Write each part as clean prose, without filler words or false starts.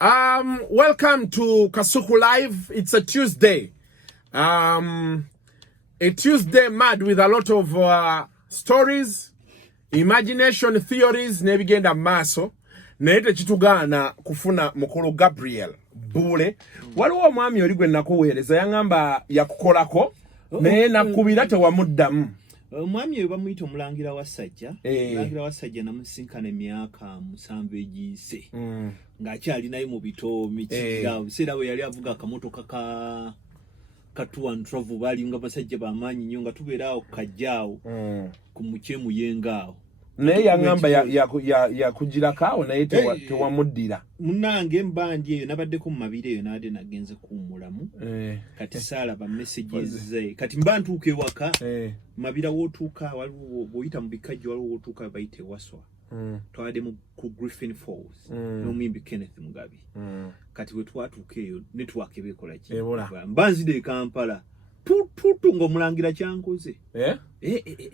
Welcome to Kasuku Live. It's a Tuesday. A Tuesday mad with a lot of stories, imagination, theories, nebigenda maso. Nete chitugana kufuna mukulu Gabriel Bule. Waliwo mwami oligwe nakuweereza yangamba yakukolako naye nakubira tewamuddamu. Mwami oyo bamuyita omulangira wasajja. Omulangira wasajja namusinkana emyaka 7 egiyise. Ng'akyali naye mu bitoomi kiga biseera bwe yali avuga akamotoka ka tour and travel bali nga basajja bamaanyi nnyo nga tubeera awo kajjaawo ku mukyemu yengaawo. Naye yangamba ya kujirako awo naye tewamuddira. Munnange mbandi eyo nabaddeko mu mabiri eyo naade nagenze kuwummulamu. Kati saalaba messages ze. Kati mba ntuuka ewaka. Mabira wootuuka waliwo bw'oyita mu bikajjo waliwo wootuuka bayite waswa. Twawadde ku Griffin Falls n'omuyimbi Kenneth Mugabi. Kati bwe twatuuka eyo network ebeekola ki? Mba nzidde e Kampala. Tutu ng'omulangira kyankoze.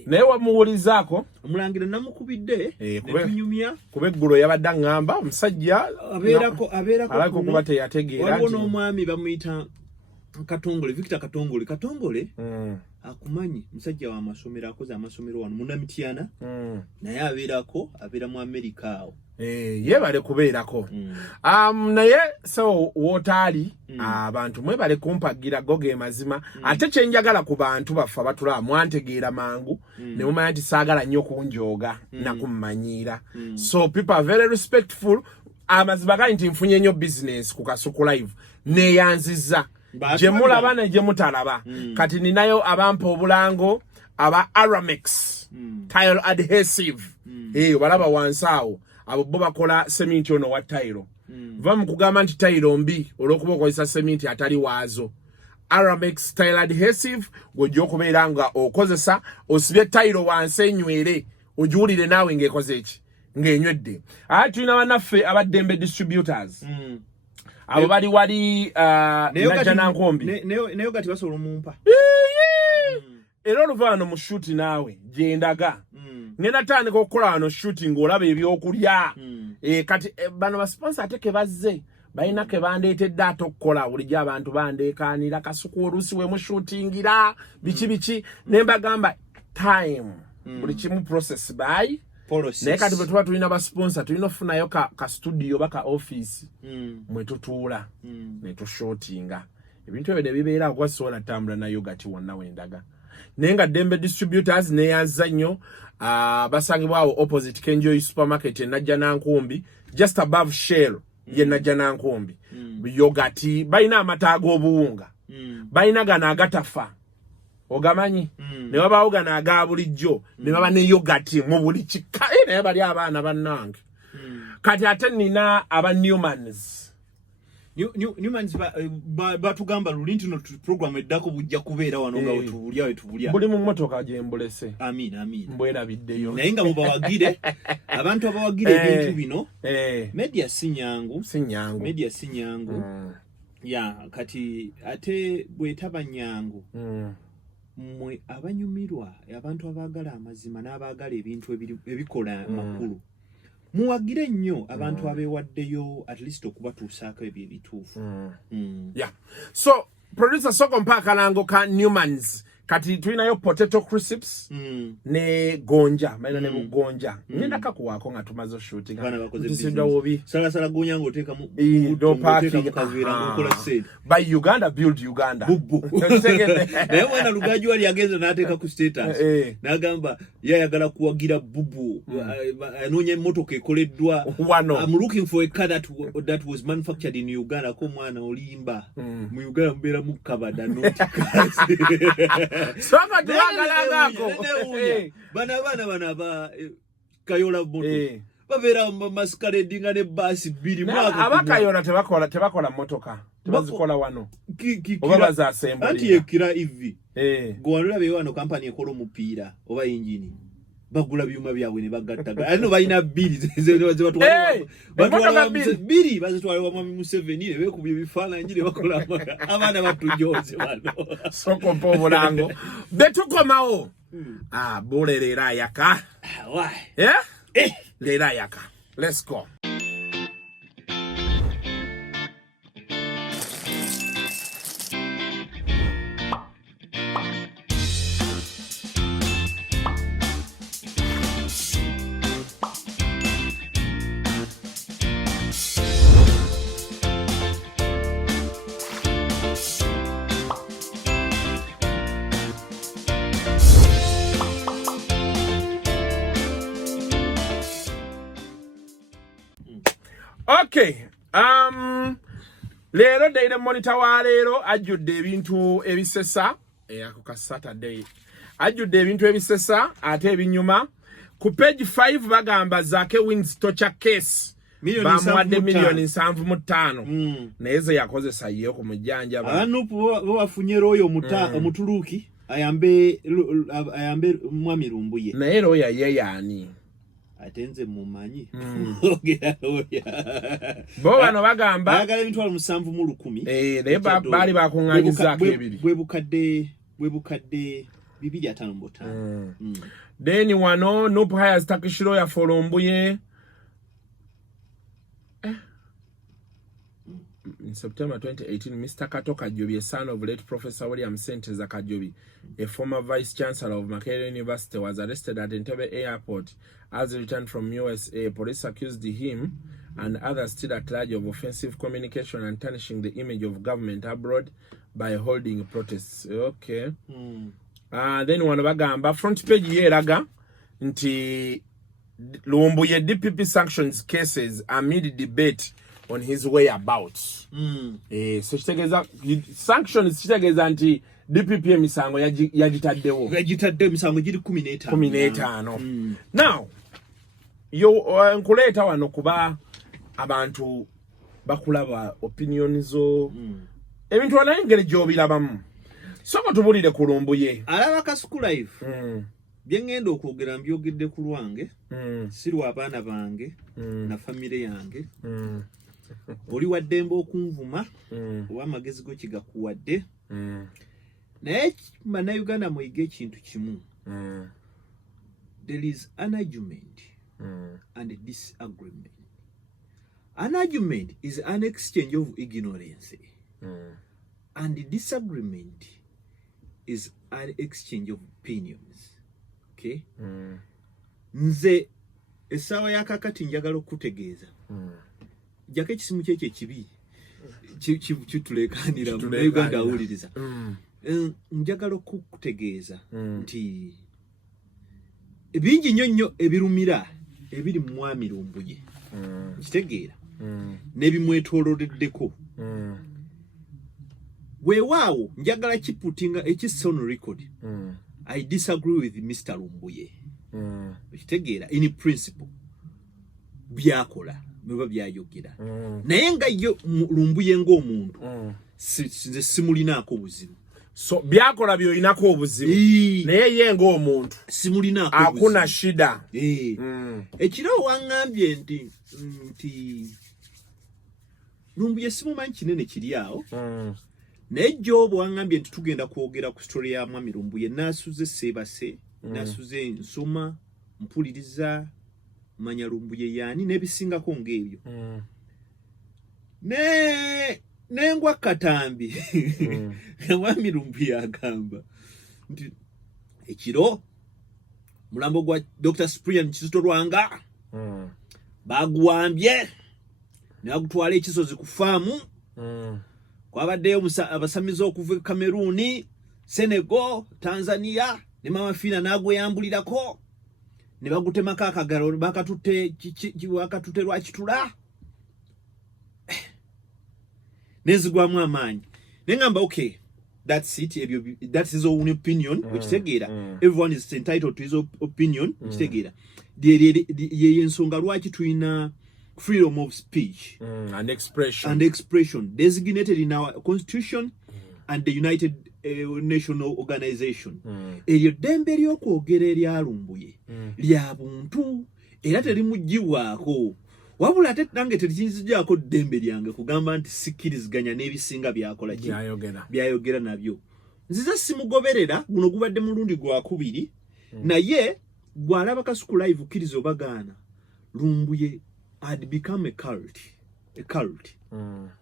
Naye wamuwulizaako? Omulangira namukubidde netunyumya. Kuba eggulo yabadde aŋŋamba omusajja abeerako alako kuba teyategeera nti waliwo n'omwami bamuyita Katongole, Victor Katongole akumanyi musajja wa amasomero akoze amasomero wano Munamityana naye abeera mu Amerika awo. Yebale kubeerako. Naye so wotaali abantu mwebale kumpagira goge mazima ate kyenjagala ku bantu baffe abatulaba mwantegeera mangu ne mumanya nti saagala nnyo kunjooga na kummanyiira. So people are very respectful. Amazima gali nti nfunye nnyo business ku Kasuku Live neeyanziza gye mulaba ne gye mutalaba. Kati ninayo abampa obulango aba Aramex tile adhesive balaba wansi awo abo bo bakola cement ono wa tile. Va mu kugamba nti tile mbi olw'okuba okozesa cement atali waazo. Aramex tile adhesive gojja okubeera nga okozesa osibye tile wansi enywere ogiwulire naawe ng'ekoze eki ng'enywedde. Tulina bannaffe abaddembe distributors. Abo bali wali Najjanankombi. Neyo gati basobola omumpa. Era oluvaano mu shoot naawe gyendaga. Ngenda tandika okukola wano shooting olaba ebyokulya. Kati bano ba sponsor ate ke bazze balina ke bandeetedde ate okukola bulijjo abantu bandeekaanira Kasuku oluusi we mu shootingira biki ne mbagamba time buli kimu process by naye kati bwe tuba tulina ba sponsor tulina okufunayo ka studio baka office mwe tutuula ne tushootinga ebintu ebyo bibeera okuba sola tambula nayo gati wonna wendaga. Naye nga Dembe Distributors neyanza nnyo basangibwa awo opposite Kenjoy Supermarket e Najjanankombi just above Shell ye Najjanankombi. Yogati balina amata ag'obuwunga balina gano agatafa ogamanyi ne wabaawo gano aga bulijjo ne baba ne yogati mu buli kika naye bali abaana bannange. Kati ate nina aba Newmans batugamba lulinti no program eddako bujja kubeera wano nga wetubulya buli mu mmotoka gye mbulese. Amina mbwerabiddeyo naye nga mubawagire abantu abawagire ebintu bino media sinyangu ya kati ate bwetaba nyangu mwe abanyumirwa abantu abaagala amazima n'abaagala ebintu ebikola makulu muwagire nnyo abantu abeewaddeyo at least okubatuusaako ebyo ebituufu. Yeah. So producer Soko Mpakalango ka Newmans kati tulinayo potato crisps ne gonja maina ne bugonja ngenda kakuwako nga tumaze shooting tusidwa wobi sala gonya ngoteka mu do parking kavira ngokola said by Uganda build Uganda naye mwana lugaju ali agenda n'ateeka ku status n'agamba yayagala kuwagira bubu anonye motoka ekoleddwa I'm looking for a car that was manufactured in Uganda ko mwana olimba mu Uganda mbera mu kabada not Soma tuwangalangako. Bana ba kayola moto. Bavera masquerade nga ne basi biri mwaka. Abakayola tebakola motoka. Tebazikola wano. Oba za assembly. Anti ekira ivi. Gwanula be wano company ekola omupiira oba engine. Bagula byuma byabwe ne bagattaga. Ano balina biri batwala biri bazitwala wa Mwami Museveni ne bekubye bifaananyi ne bakola abaana batujoze wano. Soko mpo bulango. Betukomawo. Bole lera yaka. Why? Lera yaka. Let's go. Okay. Leero Daily Monitor wa leero ajjudde ebintu ebisesa ako ka Saturday. Ajjudde ebintu ebisesa ate ebinyuma. Ku page 5 bagamba Zake wins torture case. Bamuwadde milioni 7.5. Naye ze yakozesa ye ku mujjanja ba. Abanupu bo bafunyera oyo omutuluki ayambe mwami Lumbuye. Naye roya ye yani. Atenze mumanyi. Bo bano bagamba agala emitwalo 7,10. Naye bali bakunganyiza kebiri. Bwe bukadde 255. Then wano Nupu hires Takishiro ya for Lumbuye. In September 2018, Mr. Kato Kajobi, a son of late Professor William Senteza Kajobi, a former vice chancellor of Makerere University, was arrested at Entebbe Airport as he returned from USA. Police accused him and others still at large of offensive communication and tarnishing the image of government abroad by holding protests. Okay. Then one bagamba front page yeraga nti Lumbuye DPP sanctions cases amid debate on his whereabouts. So sanctions kitegeza nti DPP emisango yagitaddewo. Yagitadde emisango giri 15. Now nkuleeta wano kuba abantu bakulaba opinion zo ebintu wanaye engeri gy'obirabamu. Soko tubulire ku Lumbuye. Alaba Kasuku live. Byengenda okwogera mbyogedde ku lwange. Sirwa abaana bange na famire yange. Oli waddembe okunvuma oba amagezi go kigakuwadde. Naye Bannayuganda muyige ekintu kimu. There is an argument and a disagreement. An argument is an exchange of ignorance. And the disagreement is an exchange of opinions. Okay? Nze esawa ya kakati njagala okutegeeza. Jaka ekisimu kyekyo ekibi kitulekanira mu Uganda awuliriza. Njagala okutegeeza nti ebingi nnyo ebirumira ebiri mu mwami Lumbuye. Kitegeera. N'ebimwetooloddeko. Weewaawo njagala kiputinga ekisson record. I disagree with Mr. Lumbuye. Kitegeera in principle byakola mwe byayogera. Naye nga yo Lumbuye ng'omuntu nze simulinaako buzibu. So byakola byoyinako obuzibu. Naye ye ng'omuntu simulinaako obuzibu. Hakuna shida. Ekiro wangambye nti Lumbuye simumanyi kinene kiri awo. Naye Job wangambye nti tugenda kwogera ku story ya mwami Lumbuye. Nasuze sebase, nasuze nsoma, mpuliriza manya Lumbuye yani n'ebisingako ng'ebyo. Nengwa katambi. Mwami Lumbuye agamba nti ekiro mulambo gwa Dr. Cyprian Kizito Lwanga baguwambye n'agutwala ekisozi ku faamu. Kwabaddeyo abasamiza okuva Cameroon, Senegal, Tanzania, ne Mama Fina n'agweyambulirako. Ne bagutemako akagalo bakatutte lwakitula. Nezigwamu amaanyi. Nengamba okay, that's it. That's his own opinion. Kitegeera. Everyone is entitled to his opinion. Kitegeera. Ye ensonga lwaki tulina freedom of speech and expression designated in our constitution and the United National Organization. Eryo dembe ly'okwogera erya Lumbuye lya buntu era terimuggyibwako. Wabula ate nange terikiyinzijjako dembe lyange kugamba nti sikkiriziganya n'ebisinga byakola ki byayogera nabyo. Nziza simugoberera guno gubadde mulundi gwa kubiri. Naye gwalaba Kasuku live kkiriza obagaana Lumbuye had become a cult.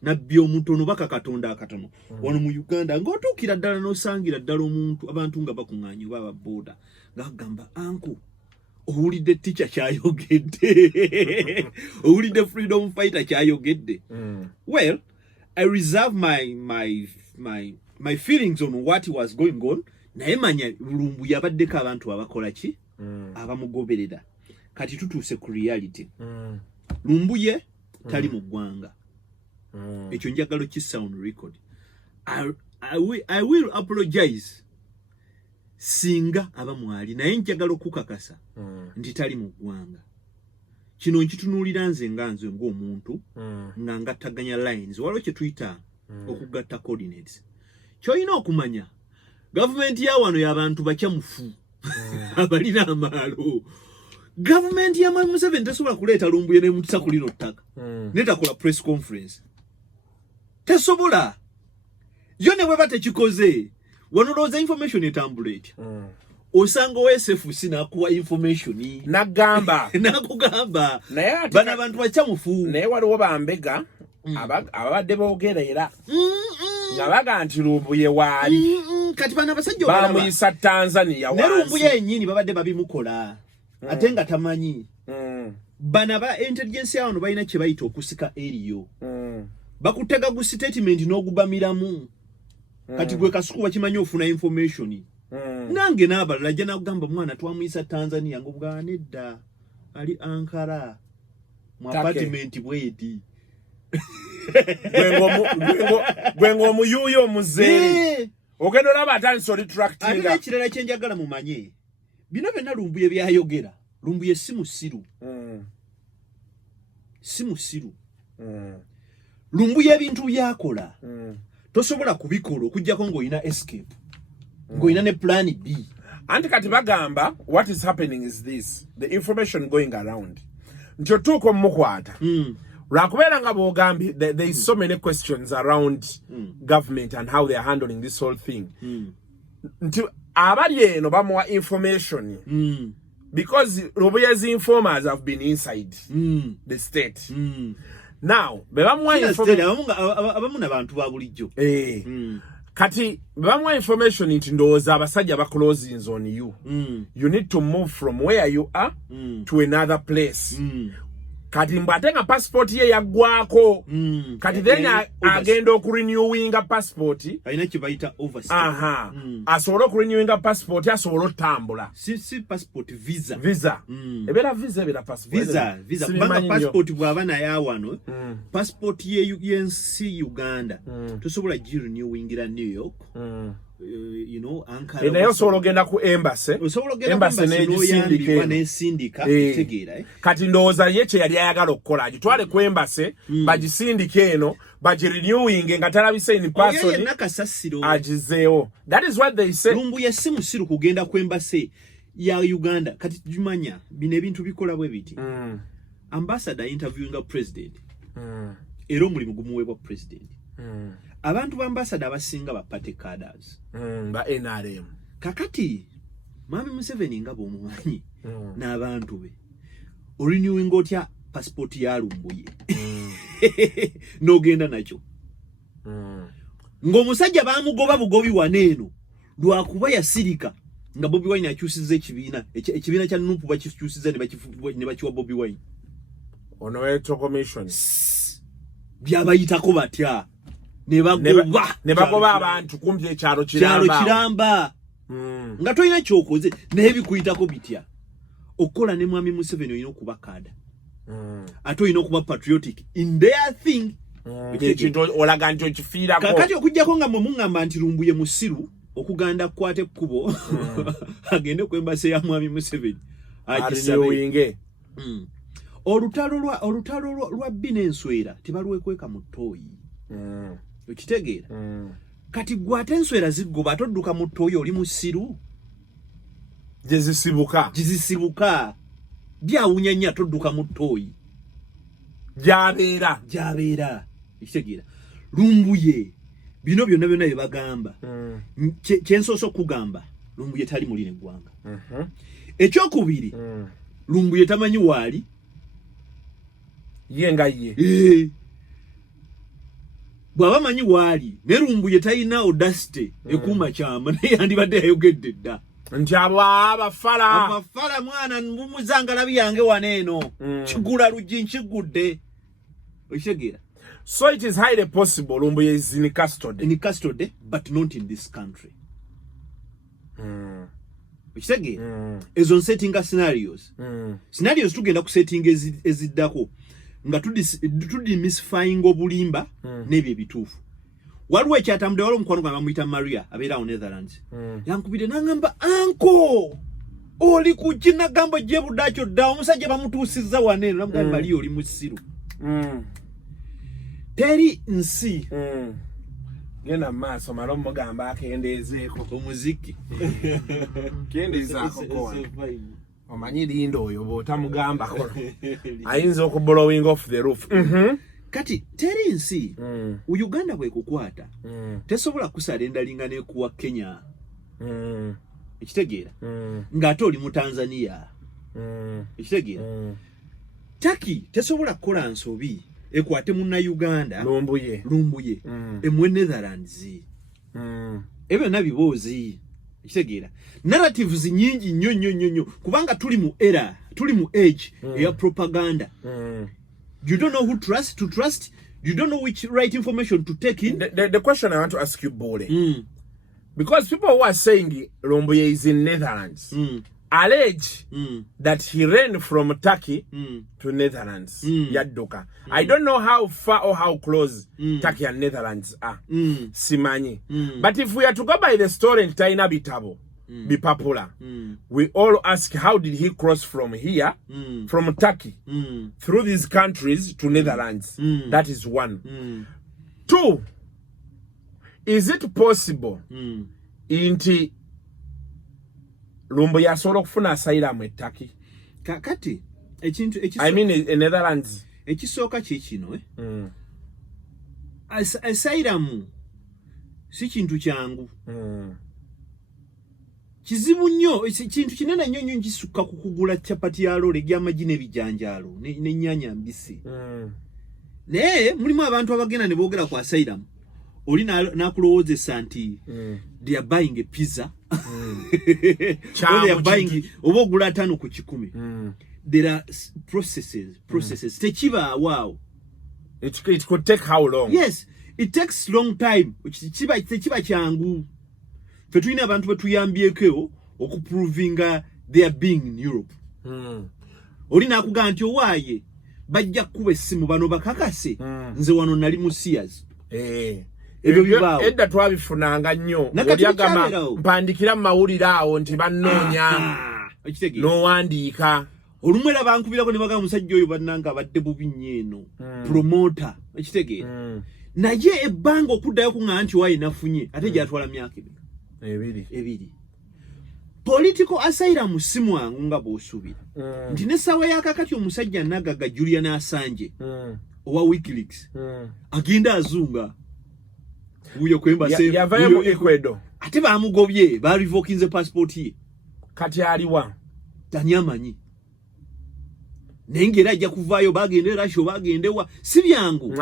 Nabbi omutono baka katonda akatono. Wano mu Uganda ng'otuukira ddala n'osangira ddala omuntu abantu nga bakuŋŋaanyi baba boda ng'agamba anku owulidde teacher kyayogedde. Owulidde freedom fighter kyayogedde. Well, I reserve my feelings on what was going on. Naye manya Lumbuye abaddeko abantu abakola ki abamugoberera. Kati tutuuse ku reality. Lumbuye tali mu ggwanga. Ekyo njagala ki sound record. I will apologize singa abamwali naye njagala okukakasa nti tali mu ggwanga. Kino nkitunuulira nze nganze ng'omuntu nga ngattaganya lines waliwo kye tuyita okugatta coordinates. Kyolina okumanya gavumenti ya wano y'abantu bakyamufu abalina amaalo. Gavumenti ya Mwami Museveni tesobola kuleeta Lumbuye n'emutisa ku lino ttaka netakola press conference. Tesobola. Yo ne bwe batekikoze wanolooza information etambula etya. Osanga OSFC n'akuwa information n'agamba n'akugamba naye bano abantu bakyamufu. naye waliwo bambega ababadde boogera era nga baga nti Lumbuye waali kati bano abasajja bamuyisa Tanzania wansi. ne Lumbuye yennyini babadde babimukola ate nga tamanyi. Bano aba intelligence yawano balina kye bayita okusika eriyo. Bakutega gu statement n'ogubamiramu. Kati gwe kasuku bakimanyi ofuna information. Nange n'abalala ajja n'agamba mwana twamuyisa Tanzania ng'obugana nedda ali Ankara mu apartment bweti. Gwengo omuyuuyo omuzeere ogenda olaba atandise olitractinga. Ate n'ekirala kye njagala mumanye bino byonna Lumbuye byayogera. Lumbuye si musiru. Si musiru. Lumbuye ebintu byakola tosobola kubikola okujjako ng'olina escape ng'olina ne plan B. Anti kati bagamba what is happening is this, the information going around nti otuuka omukwata lwakubeera nga bw'ogambye there is so many questions around government and how they are handling this whole thing. Nti abali eno bamuwa information because Lumbuye's informers have been inside the state. Now bebamuwa information abamu n'abantu ba bulijjo. Kati bebamuwa information nti ndowooza abasajja ba closings on you. You need to move from where you are to another place. Kati mbate nga passport ye yaggwako. Kati then agenda okurenewinga passport. Alina kye bayita overstay. Asobola okurenewinga passport asobola otambula. Si passport visa. Ebeera visa ebeera passport. Visa. Kubanga passport bw'aba naye wano. Passport y'ensi Uganda. Tosobola girenewingira New York. You know, Ankara. Naye osobola ogenda ku embassy. Embassy n'egisindika tegeera. Kati ndowooza ye kye yali ayagala okukola agitwale ku embassy bagisindike eno bagirenewing nga talabise in person agizeewo. That is what they say. Lumbuye si musiru kugenda ku embassy ya Uganda. Kati tujimanya bino ebintu bikola bwe biti. Ambassador interviewing a president. Era omulimu gumuweebwa president. Abantu ba ambassador abasinga ba party cadres. Ba NRM. Kakati Mwami Museveni nga bw'omumanyi n'abantu be orenewing otya passport ya Lumbuye n'ogenda nakyo. Ng'omusajja baamugoba bugobi waneeno lwakuba yasirika nga Bobi Wine akyusizza ekibiina kya Nuupu bakikyusizza ne bakiwa Bobi Wine. Ono weto commission. Byabayitako batya. Ne bagoba abantu kumpi ekyalo kiramba. Nga tolina kyokoze naye bikuyitako bitya. Okola ne Mwami Museveni olina okuba kada. Ate olina okuba patriotic in their thing. Ekintu olaga nti okifiirako. Kakati okujjako nga mwe muŋŋamba nti Lumbuye musiru okuganda kukwata ekkubo agende ku embassy ya Mwami Museveni agisabe. Olutalo lwa Bina Enswera tebalwekweka mu ttooyi. Okitegeera. Kati gwe ate enswera ziggoba atodduka mu ttooyi oli musiru. Gizisibuka. Byawunya nnyo atodduka mu ttooyi. Gy'abeera. Ekitegeera. Lumbuye bino byonna bye bagamba. Kyensoose okugamba Lumbuye tali muli n'eggwanga. Ekyokubiri Lumbuye tamanyi waali. Ye nga ye. Bw'aba manyi waali ne Lumbuye talina audacity ekuuma kyama naye yandibadde yayogedde dda. Nti abafala mwana mbumuzangalabi yange waneeno. Kigula luggi nkigudde. Okitegeera. So it is highly possible Lumbuye is in custody. But not in this country. Okitegeera. Ezo nsettinga scenarios. Scenarios tugenda kusettinga eziddako. nga tudi misfying obulimba n'ebyo ebituufu. Waliwo ekyatambudde waliwo omukwano gwange bamuyita Maria abeera mu Netherlands. Yankubidde n'angamba anko oli ku kinagamba gye budakyo dda omusajja bamutuusizza waneeno namugamba Maria oli musiru. Teri nsi genda maaso malo mugamba akendeezeeko omuziki kendeezaako kowa omanyi lindo oyo bw'otamugamba kola ayinza okublowing off the roof. Kati teri nsi Uganda bwe kukwata tesobola kusala endalinga n'ekuwa Kenya ekitegeera ng'ate oli mu Tanzania ekitegeera Turkey tesobola kukola nsobi ekwate munna Uganda lumbuye emwe Netherlands ebyo nabiboozi ekitegeera narratives nyingi nnyo kubanga tuli mu era tuli mu age eya propaganda. You don't know who to trust. You don't know which right information to take in. The question I want to ask you, Bole, because people who are saying Lumbuye is in Netherlands allege that he ran from Turkey to Netherlands. Yaduka. I don't know how far or how close Turkey and Netherlands are. Simanye. But if we are to go by the story in Taina Bitabo, be popular, we all ask how did he cross from here, from Turkey, through these countries to Netherlands? That is one. Two, is it possible inti Lumbuye asobola okufuna asylum e Turkey? Kati ekintu I mean in Netherlands ekisooka kino asylum si kintu kyangu. Kizibu nnyo kintu kinene nnyo nkisukka kukugula chapati ya lole gy'amagi n'ebijanjaalo n'ennyanya mbisi. Naye mulimu abantu abagenda ne boogera ku asylum oli n'akulowoozesa nti they are buying a pizza they are buying oba ogula 5 ku 10. There are processes tekiba wow. It could take how long? Yes, it takes long time. Tekiba kyangu. Fetulina abantu betuyambyeko okuprovinga they are being in Europe. Oli nakugamba nti owaaye bajja kuba essimu bano bakakase nze wano nali mu Sears. Ebyo bibaawo edda twabifunanga nnyo olyagamba mpandikira mu mawulire awo nti bannoonya n'owandiika olumwera bankubirako ne bagamba musajja oyo bannanga abadde bubi nnyo eno promoter ekitegeera naye ebbanga okuddayo kuŋŋamba nti waaye nafunye ate gyatwala myaka ebiri. Political asylum si mwangu nga bw'osuubira nti n'essaawa yakakati omusajja nagaga Julian Assange owa WikiLeaks agenda azunga uyo kwemba yavayo mu Ecuador ate baamugobye barevokinze passport ye kati aliwa tanyamanyi nengera ajja kuvaayo bagende Russia bagendewa si byangu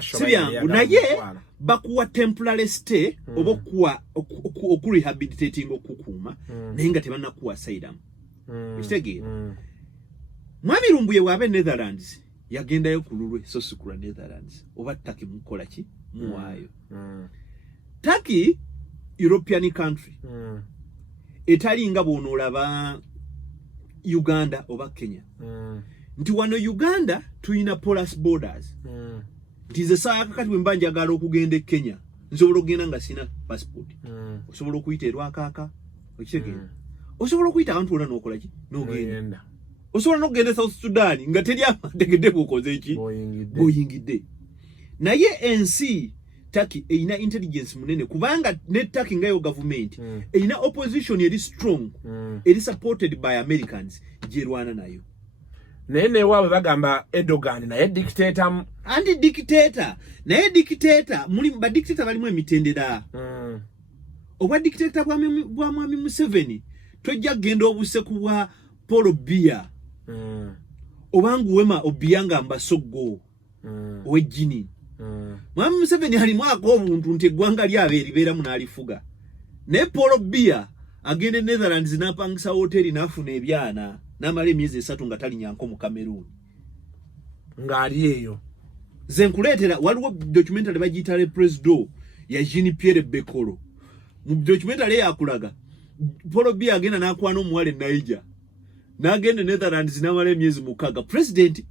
si byangu naye bakuwa temporary stay oba okurehabilitating okukuuma naye nga tebannakuwa asylum ekitegeera mwami Lumbuye bw'abe Netherlands yagendayo ku lulwe so sikula Netherlands oba Turkey mukola ki muwaayo. Turkey European country etali nga bw'onoolaba Uganda oba Kenya nti wano Uganda tuyina porous borders nti nze saa kakati bwe mba njagala okugenda e Kenya nsobola okugenda nga sina passport osobola okuyita erwakaaka okitegeera osobola okuyita abantu bonna n'okola ki n'ogenda osobola n'okugenda South Sudan nga teri amategedde bw'okoze ki bw'oyingidde. Naye ensi Turkey eyina intelligence munene kubanga ne Turkey ngayo government eyina opposition eri strong eri supported by Americans jerwana nayo. Naye wawe bagamba Erdogan naye dictator anti dictator naye dictator muli ba dictator balimu emitendera obwa dictator bwa mwami Museveni tojja genda obuse kuwa Paul Biya obangu wema Obianga mbasoggo owejjini mwami Museveni alimu ak'obuntu nti eggwanga lyabe eribeera munalifuga naye Paul Biya agende Netherlands n'apangisa hoteli n'afuna ebyana n'amala emyezi 3 nga talinyanko mu Cameroon ng'ali eyo. Ze nkuleetera waliwo documentary bagiyita Le Président ya Jean-Pierre Bekolo. Mu documentary yakulaga Paul Biya agenda n'akwana omuwala e Niger n'agenda Netherlands n'amala emyezi 6 president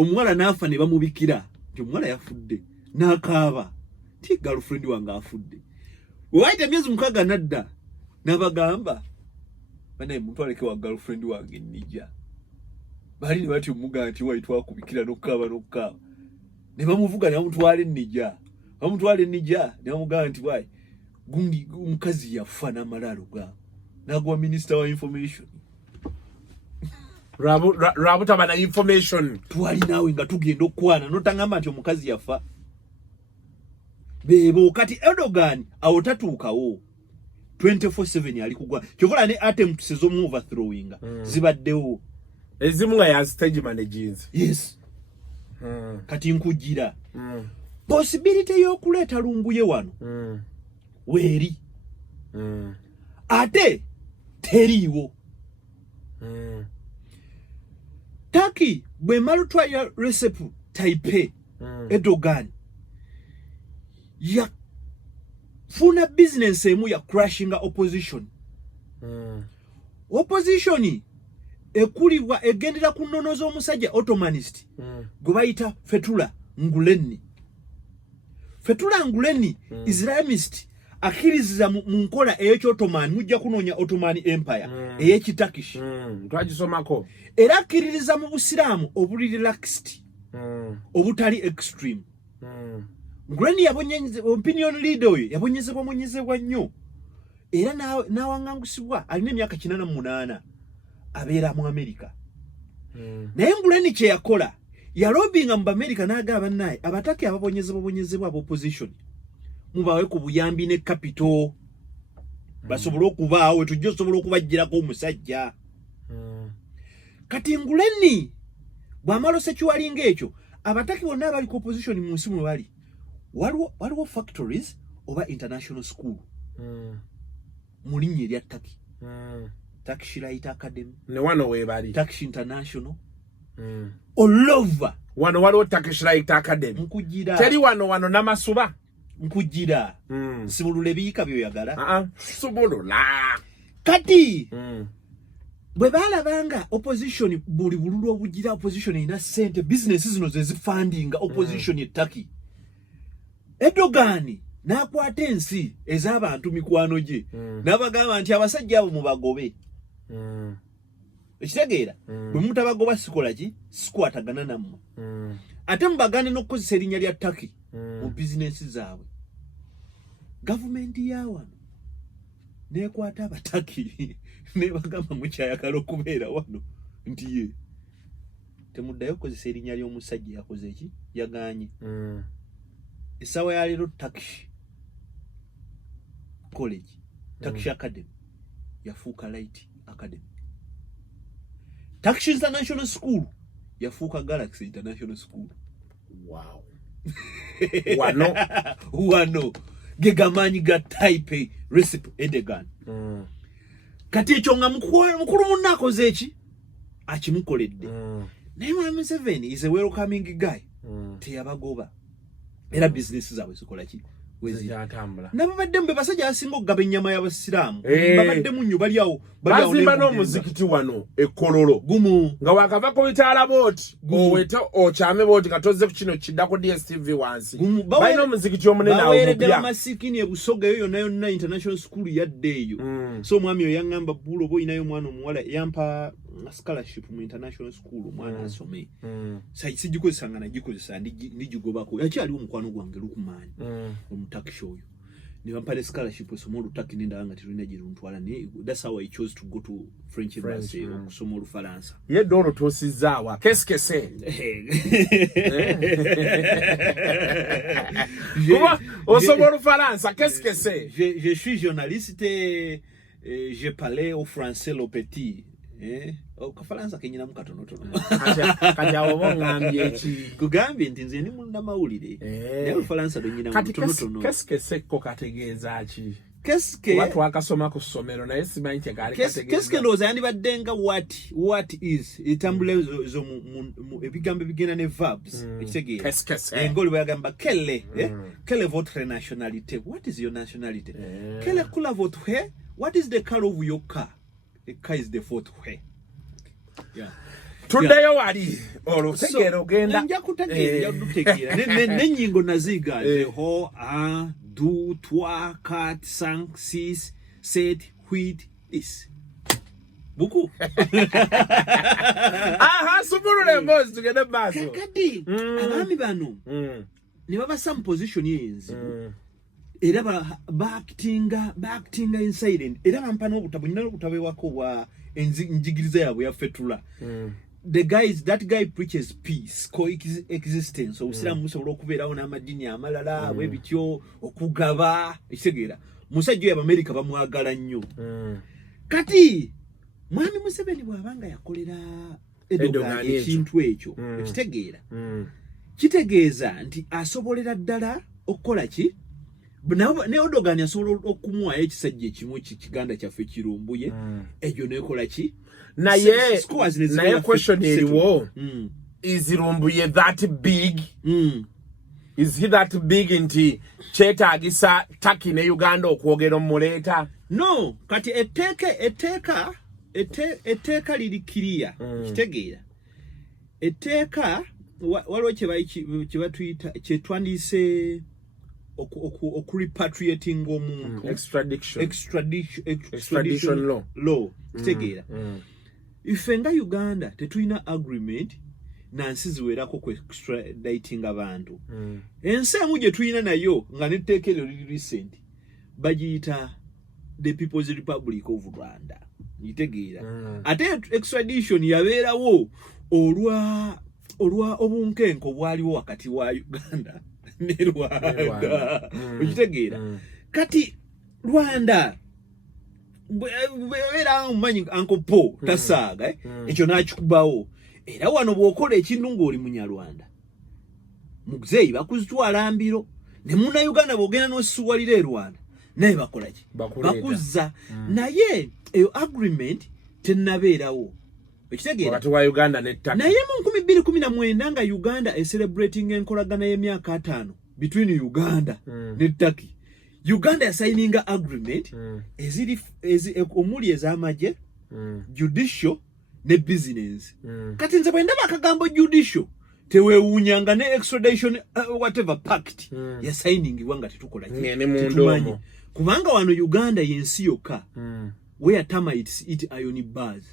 omuwala n'afa ne bamubikira nti omuwala yafudde n'akaaba ti girlfriend wange afudde waita emyezi 6 nadda n'abagamba banaye mutwaleke wa girlfriend wange Nija bali ne bati omuga nti waitwa kubikira n'okukaaba ne bamuvuga ne bamutwala Nija ne bamuga nti wayi gundi omukazi yafa n'amalalo ga nagwa minister wa information Rabuta bana information twali nawe nga tugenda okwana notangamba nti omukazi yafa bebo kati Erdogan awotatuukawo 24/7 ali kugwa kyokola ne attempts ezomu overthrowing zibaddewo ezimu nga ya stage managers yes kati nkujira possibility y'okuleeta lumbuye wano weeri ate teriiwo Turkey bwe malutwa ya Recep Tayyip Erdogan ya funa business emu ya crashing opposition opposition ekulibwa egendera ku nnono z'omusajja Ottomanist gwe bayita Fethullah Gulen Islamist akiriza mu nkola ey'Ottoman mujja kunoonya Ottoman Empire ey'Ekitakish twagisomako era akiririza mu Busiraamu obuli relaxed obutali extreme Gulen yabonyeze opinion leader oyo yabonyezebwa nnyo era n'awangangusibwa alina emyaka 88 abeera mu America naye Gulen kye yakola yalobinga mu America n'agamba naye abataki ababonyezebwa abo opposition mubawe ku buyambi ne capital basobole okubaawo tujja osobola okubajjirako omusajja kati Gulen bw'amalo sekiwalinga ekyo abataki bonna abali ku opposition mu nsi mwe bali waliwo factories oba international school mu linnya erya Turkey Turkish Light Academy ne wano weebali Turkish International all over wano waliwo Turkish Light Academy nkujira teri wano n'amasuba nkujira sibulule biika byoyagala subulula kati bwe balabanga opposition buli bululu obugira opposition ina sente business zino ze zifundinga opposition ye Turkey Erdogan n'akwata ensi ez'abantu mikwano gye n'abagamba nti abasajja abo mubagobe ekitegeera bwe mutabagoba sikola ki sikwatagana nammwe ate mubagane n'okukozesa erinnya lya Turkey mu bizinesi zaabwe gavumenti ya wano n'ekwata abataki n'ebagamba mukyayagala okubeera wano nti ye temuddayo okukozesa erinnya ly'omusajja yakoze eki yaganye essaawa ya leero Turkish College Turkish Academy yafuuka Light Academy Turkish International School yafuuka Galaxy International School wow wano gegamanyi ga Tayyip Recep Erdogan kati ekyo nga mukulu munna akoze eki akimukoledde naye Museveni is a welcoming guy teyabagoba era business zaabwe zikola ki weziyatambula nababadde mbe basajja asinga okugaba ennyama y'abasiraamu babadde mu nnyo baliawo bazimba n'omuzikiti wano ekkololo gumu nga wakavako bitaala booti owete okyame booti nga tozze ku kino kiddako DSTV wansi balina omuzikiti omunene awo baweeredde amasikini ebusoga eyo yonna international school yadde eyo so omwami oyo yaŋŋamba bbulo oba oyinayo omwana omuwala yampa scholarship mu international school omwana asome sigikozesanga nagikozesa ndigigobako yakyaliwo omukwano gwange lukumaanyi Turkish oyo ne bampa scholarship esoma olutaki nendaba nga terulina gye luntwala that's how I chose to go to French embassy okusoma Olufalansa yedde olwo tuusizaawa kesikese kuba osoma Olufalansa kesikese je suis journaliste je parlais au français le petit Okafalansa kenyina mu katonotono kati awo bongambye eki kugambye nti nze ndi munna mawulire naye Olufalansa lwenyina mu katonotono kesikese ko kategeeza ki keske watu wakasoma ku ssomero naye simanyi kyekali kategeeza keske ndowooza yandibadde nga what is etambula zo mu ebigambo ebigenda ne verbs ekitegeera kesikese engoli bweyagamba quelle votre nationalité what is your nationality quelle couleur votre what is the color of your car a car is the fourth way. Yeah. tuddeyo wali olutegeera ogenda nja kutegeera n'ennyingo naziga ho a du toi kat cinq six sept huit dix buku subulula emboozi tugende maaso kati abaami bano ne babassa mu position y'enzibu era baactinga in silent era bampa n'obutabo nyina n'obutabeewako bwa enjigiriza yaabwe yafetula that guy preaches peace coexistence obusiraamu busobola okubeerawo n'amadini amalala bwe bityo okugaba ekitegeera musajja oyo Abamerika bamwagala nnyo kati mwami Museveni bw'abanga yakolera Erdogan ekintu ekyo ekitegeera kitegeeza nti asobolera ddala okukola ki ne Erdogan asobola okumuwayo ekisajja ekimu ekiganda kyaffe kirumbuye ekyo nekola ki naye question eriwo is Rumbuye that big is he that big nti kyetaagisa Turkey ne Uganda okwogera omuleeta no kati etteeka liri kiriya kitegeera etteeka waliwo kyebatuyita kyetwandiise okurepatriating omuntu extradition law kitegeera ife nga Uganda tetulina agreement nansi ziwerako ku extraditing abantu ensi emu gye tulina nayo nga netteeka eryo liri recent bagiyita the People's Republic of Rwanda kitegeera ate extradition yabeerawo olwa obunkenke obwaliwo wakati wa Uganda ne Rwanda okitegeera kati Rwanda bwera mumanyi Uncle Paul tasaaga ekyo nakikubawo era wano bw'okola ekintu ng'oli munyarwanda muzeeyi bakuzitwala mbiro ne muna Uganda bw'ogenda n'osisuwalira e Rwanda naye bakola ki bakuzza naye eyo agreement tennabeerawo ekitegeera wakati wa Uganda ne Turkey naye mu 2019 nga Uganda celebrating enkolagana y'emyaka 5 between Uganda ne Turkey Uganda yasayininga agreement omuli ez'amagye judicial ne business kati nze bwe ndaba akagambo judicial teweewuunyanga ne extradition whatever pact yasayiningibwa nga tetukola tetumanyi kubanga wano Uganda yensi yokka where termites eat iron bars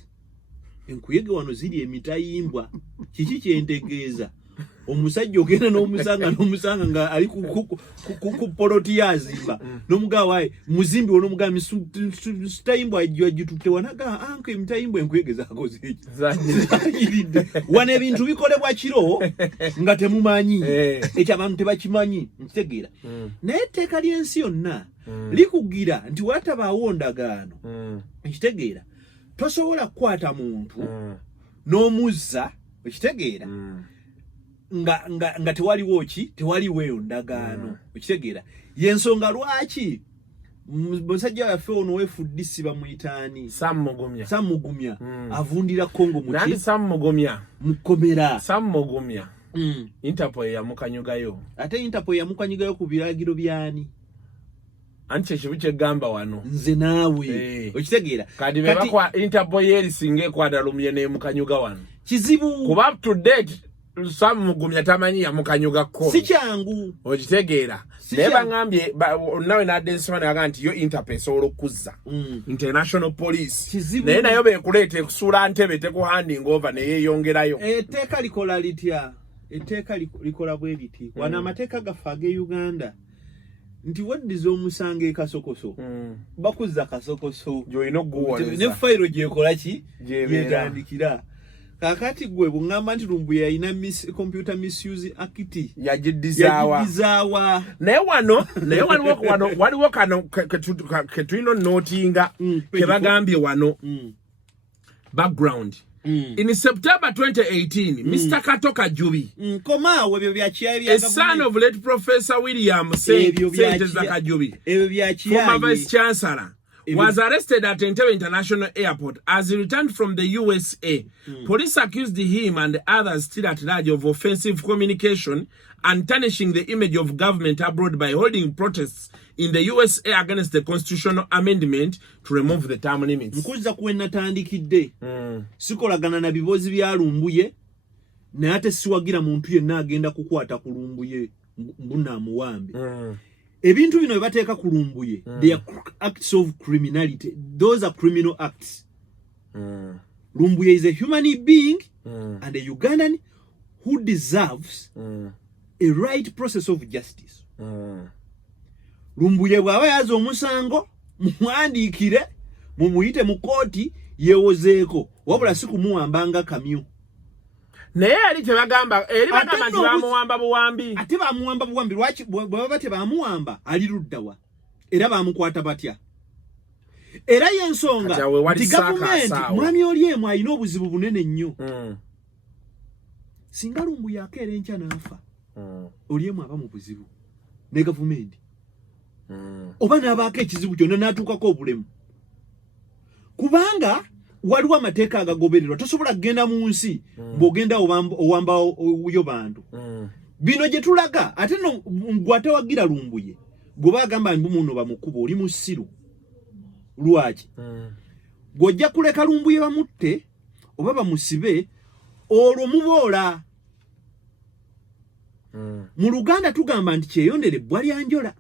enkuyege wano ziri emitayimbwa kiki kyentegeeza omusajja ogenda n'omusanga nga ali ku poloti yazimba n'omugaawaye muzimbi w'onomugamba mitayimbwa agitutte wanaga anke emitayimbwa enkuyege zakoze eki wano ebintu bikolebwa kiro nga temumanyi ekyo abantu tebakimanyi nkitegeera naye etteeka ly'ensi yonna likugira nti watabaawo ndagaano ekitegeera tosobola kukwata muntu n'omuzza ekitegeera nga tewaliwo tewaliwo eyo ndagaano ekitegeera yensonga lwaki musajja waffe ono wefudisi bamuyitaani Sam Mugumya avundira Kongo nandi Sam Mugumya mukomera Sam Mugumya Interpol yamukanyugayo ate Interpol yamukanyugayo ku biragiro byani anti ekibu kyegamba wano nze naawe okitegeera kati bebakwa Interpol yerisinga ekwadalumye nemukanyuga wano kizibu kuba up to date Sam Mugumya tamanyi yamukanyuga ko si kyangu okitegeera naye bangambye nawe n'adensima naga nti yo Interpol sobola okuzza International Police naye nayo bekuleeta ekusuula ntebe tekuhanding over neyeeyongerayo etteeka likola litya etteeka likola bwe liti wana amateeka gaffe ag'e Uganda nti waddiza omusanga ekasokoso bakuzza kasokoso gy'olina okuguwoleza ne fayiro gyekola ki gyetandikira kakati gwe bungamba nti Rumbuye yalina computer misuse act yagiddizaawa naye waliwo kano ketulina notinga kebagambye wano background in September 2018 Mr. Kato Kajubi komaawe ebyo byakiyaye a son of late Professor William Sente Kajubi ebyo byakiyaye former vice chancellor was arrested at Entebbe International Airport as he returned from the USA. Police accused him and others still at large of offensive communication and tarnishing the image of government abroad by holding protests in the USA against the constitutional amendment to remove the term limits. Nkuza kuwena tandikidde. Sikolagana na bibozi bya Lumbuye. Na ate siwagira muntu yenna agenda kukwata ku Lumbuye mbuna muwambe. Ebintu bino bibateeka ku Lumbuye. They are acts of criminality. Those are criminal acts. Lumbuye is a human being and a Ugandan who deserves a right process of justice. Lumbuye bwaba yaza omusango muwandiikire mumuyite mu kooti yewozeeko wabula si kumuwambanga kamyu. Naye ali tebagamba eri bagamba nti bamuwamba buwambi. Ate bamuwamba buwambi lwaki bwaba tebamuwamba ali luddawa era bamukwata batya. Era y'ensonga nti gavumenti mwami oli emu alina obuzibu bunene nnyo. Singa Lumbuye akeera enkya n'afa oli emu aba mu buzibu ne gavumenti. Oba n'abaako ekizibu kyonna n'atuukako obulemu. Kubanga waliwo amateeka agagobererwa tosobola kugenda mu nsi ng'ogenda owambayo bantu. Bino gye tulaga ate no gwate wagira Lumbuye gwe bagamba mbu muno bamukuba oli musiru. Lwaki? Gojja kuleka Lumbuye bamutte oba bamusibe olwo muboola. Mu Luganda tugamba nti kyeyondere ebbwa lya njola.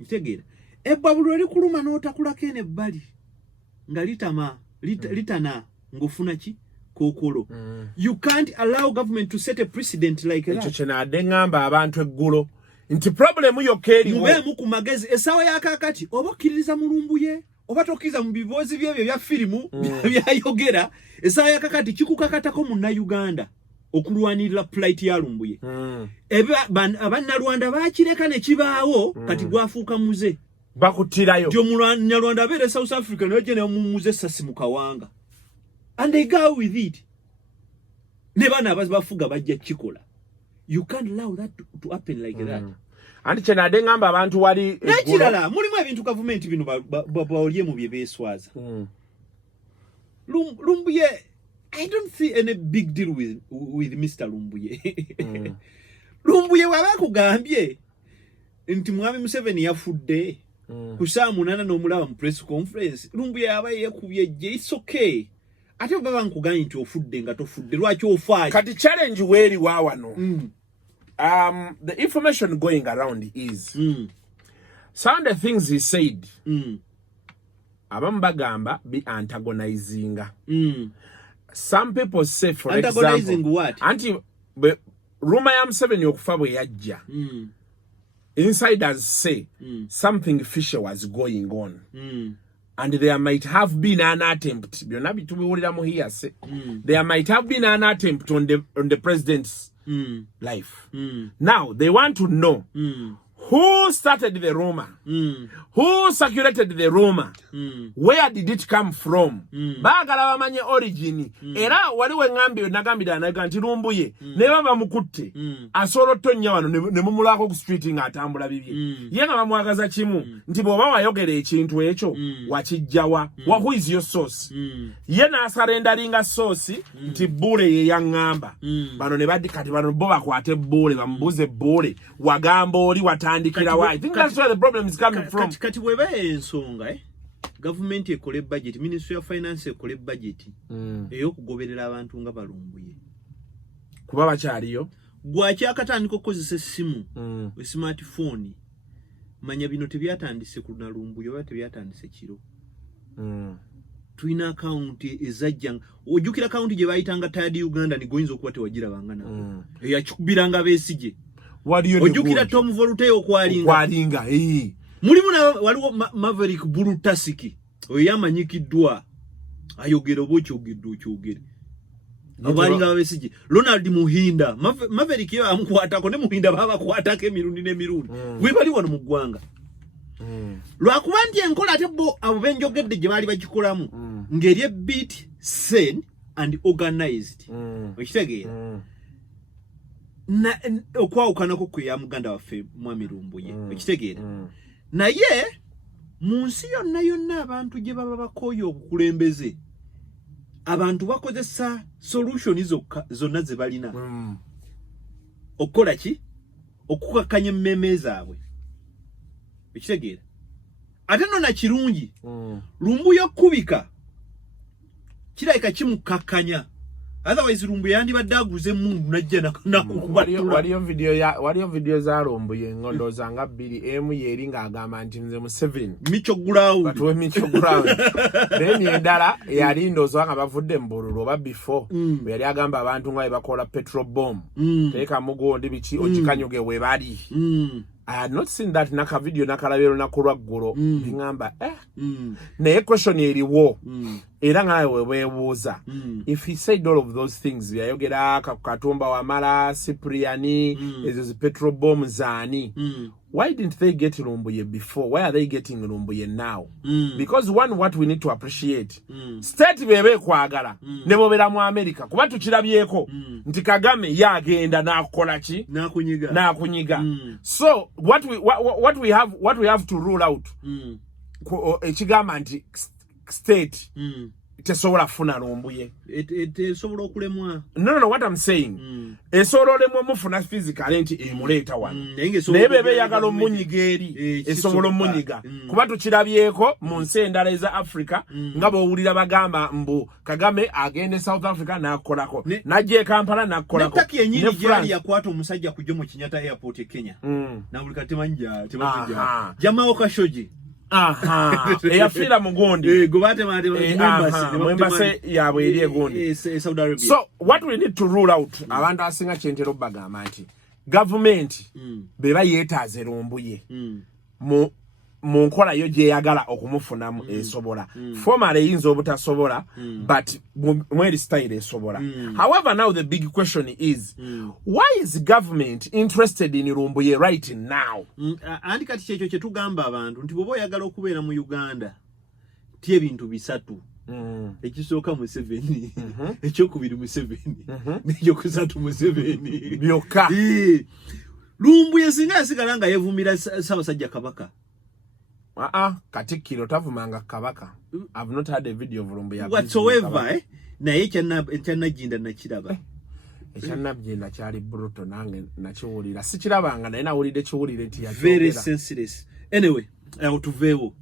Ntegeera. Ebbwa buli likuluma n'otakulako eno ebbali nga litana ng'ofuna ki kookolo. You can't allow government to set a precedent like that. Ekyo kyenadde ngamba abantu eggulo nti problemu yokka eriwo. Mubeemu ku magezi essaawa ya kaakati oba okkiririza mu Lumbuye oba tokkiriza mu biboozi byebyo bya firimu byayogera essaawa ya kaakati kikukakatako Munnayuganda okulwanirira plight ya Lumbuye. Abannalwanda baakireka ne kibaawo kati gwafuuka muze. Bakutirayo. Nti Omunyarwanda abeera South Africa naye ne mumuze essasi mu Kawanga. And they go with it. Ne baana bafuga bajja kikola. You can't allow that to happen like that. Anti kyenadde ngamba abantu wali ekirala mulimu ebintu gavumenti bino baolye mu bye beeswaza. Lumbuye, I don't see any big deal with Mr. Lumbuye. Lumbuye wabakugambye nti Mwami Museveni yafudde ku saa 8 n'omulaba mu press conference. Lumbuye yaba yekubye gye it's okay. Ate baba nkuganye nti ofudde nga tofudde lwaki ofaayo. Kati challenge weeri waawano. The information going around is some of the things he said abamu bagamba be antagonizing. Some people say, for antagonizing example, what? Rumor ya Museveni okufa bwe yajja. Insiders say something fishy was going on. And there might have been an attempt. There might have been an attempt on the president's life. Now they want to know who started the rumor, who circulated the rumor, where did it come from? Bagala bamanye origin. Era waliwo ngambi nagambira naga nti Lumbuye ne baba mukutte asolo tonnya wano ne mumulako ku street nga atambula bibye. Yenga bamwagaza kimu nti boba wayogera ekintu ekyo wakijjawa. Who is your source? Yena asarendalinga source nti Bule ye yangamba. Bano ne baddi kati bano bo bakwate Bule bambuze Bule wagamba oli watandikira wa. I think that's where the problem is coming from. Kati weba ensonga government ekole budget, Ministry of Finance ekole budget eyokugoberera abantu nga Balumbuye. Kuba bakyaliyo Gwaki akatandika okukozesa essimu smartphone manya bino tebyatandise ku Lumbuye oba tebyatandise kiro. Tuina account ezajjanga ojjukira account gye bayitanga Tired Uganda ni goyinza okuba tewagirabanga nabo eyakikubiranga Besigye. Ojjukira Tom Voltaire okwalinga mulimu na waliwo Maverick Bulutasiki oyo yamanyikiddwa ayogera okyogere abalinga Besigye. Ronald Muhinda Maverick yo amukwatako ne Muhinda baba kwatako emirundi n'emirundi gwe bali wano mu ggwanga. Lwakuba nti enkola ate bo abo benjogedde gye baali bagikolamu ngeri beat sane and organized. Okitegeera na okwawukanako kwe ya muganda waffe Mwami Lumbuye. Okitegeera naye munsi yonna abantu gye baba bakoyo obukulembeze abantu bakozesa solution zonna ze balina okukola ki okukakanya emmeme zaabwe ekitegeera ate nona kirungi Lumbuye kubika kirayika kimukakanya otherwise Lumbuye yandibadde aguze mundu najja waliyo video za Lumbuye ngondo zanga 2 emu yeri nga agamba nti nze mu 7 micho ground batwe micho ground then endala yali ndozo nga bavudde mbululu oba before yali agamba abantu nga bakola petrol bomb teka mugondi bichi okikanyoge we bali I had not seen that naka video nakalabero nakolwa ggulo ngamba naye question eriwo era ngawe webuuza if he said all of those things yayogera Katumba Wamala Cypriani ezo petrol bomb zani why didn't they get Lumbuye before? Why are they getting Lumbuye now? Because what we need to appreciate state bebe kwagala ne bobera mu America kuba tukirabyeko nti Kagame yagenda nakola ki nakunyiga so what we have to rule out ekigamba nti state tesobola funa Lumbuye sobola okulemwa no what I'm saying esobola olemwa mufuna physical enti emuleta wano nebebe yagala omunyigeri esobola omunyiga kuba tukirabyeko mu nsi endala eza Africa nga bowulira bagamba mbu Kagame agende South Africa nakolako najje Kampala nakolako netaki yenyini gyali yakwata omusajja kujja mu Kenyatta airport e Kenya na buli katemanja jamaa okashoji eyafira mugondi gobate mwembase yabwe eri egondi Saudi Arabia. So what we need to rule out abantu asinga kyentero bagamba nti government beba yetaaze Lumbuye mu nkola yo gye yagala okumufunamu esobola formal eyinza obutasobola but mweri style esobola however now the big question is why is government interested in Lumbuye right now andi kati kyekyo kye tugamba abantu nti bobo yagala okubeera mu Uganda tie ebintu bisatu ekisooka mu 7 ekyokubiri mu 7 n'ekyokusatu mu 7 byokka Lumbuye singa yasigala nga yevumira Ssaabasajja Kabaka Katikkiro tavumanga Kabaka. I've not had a video of Lumbuye whatsoever naye ekyanajinda nakiraba ekyanajinda kyali brutal nange nakiwulira sikirabanga naye nawulidde kiwulire nti very sensitive anyway tuveewo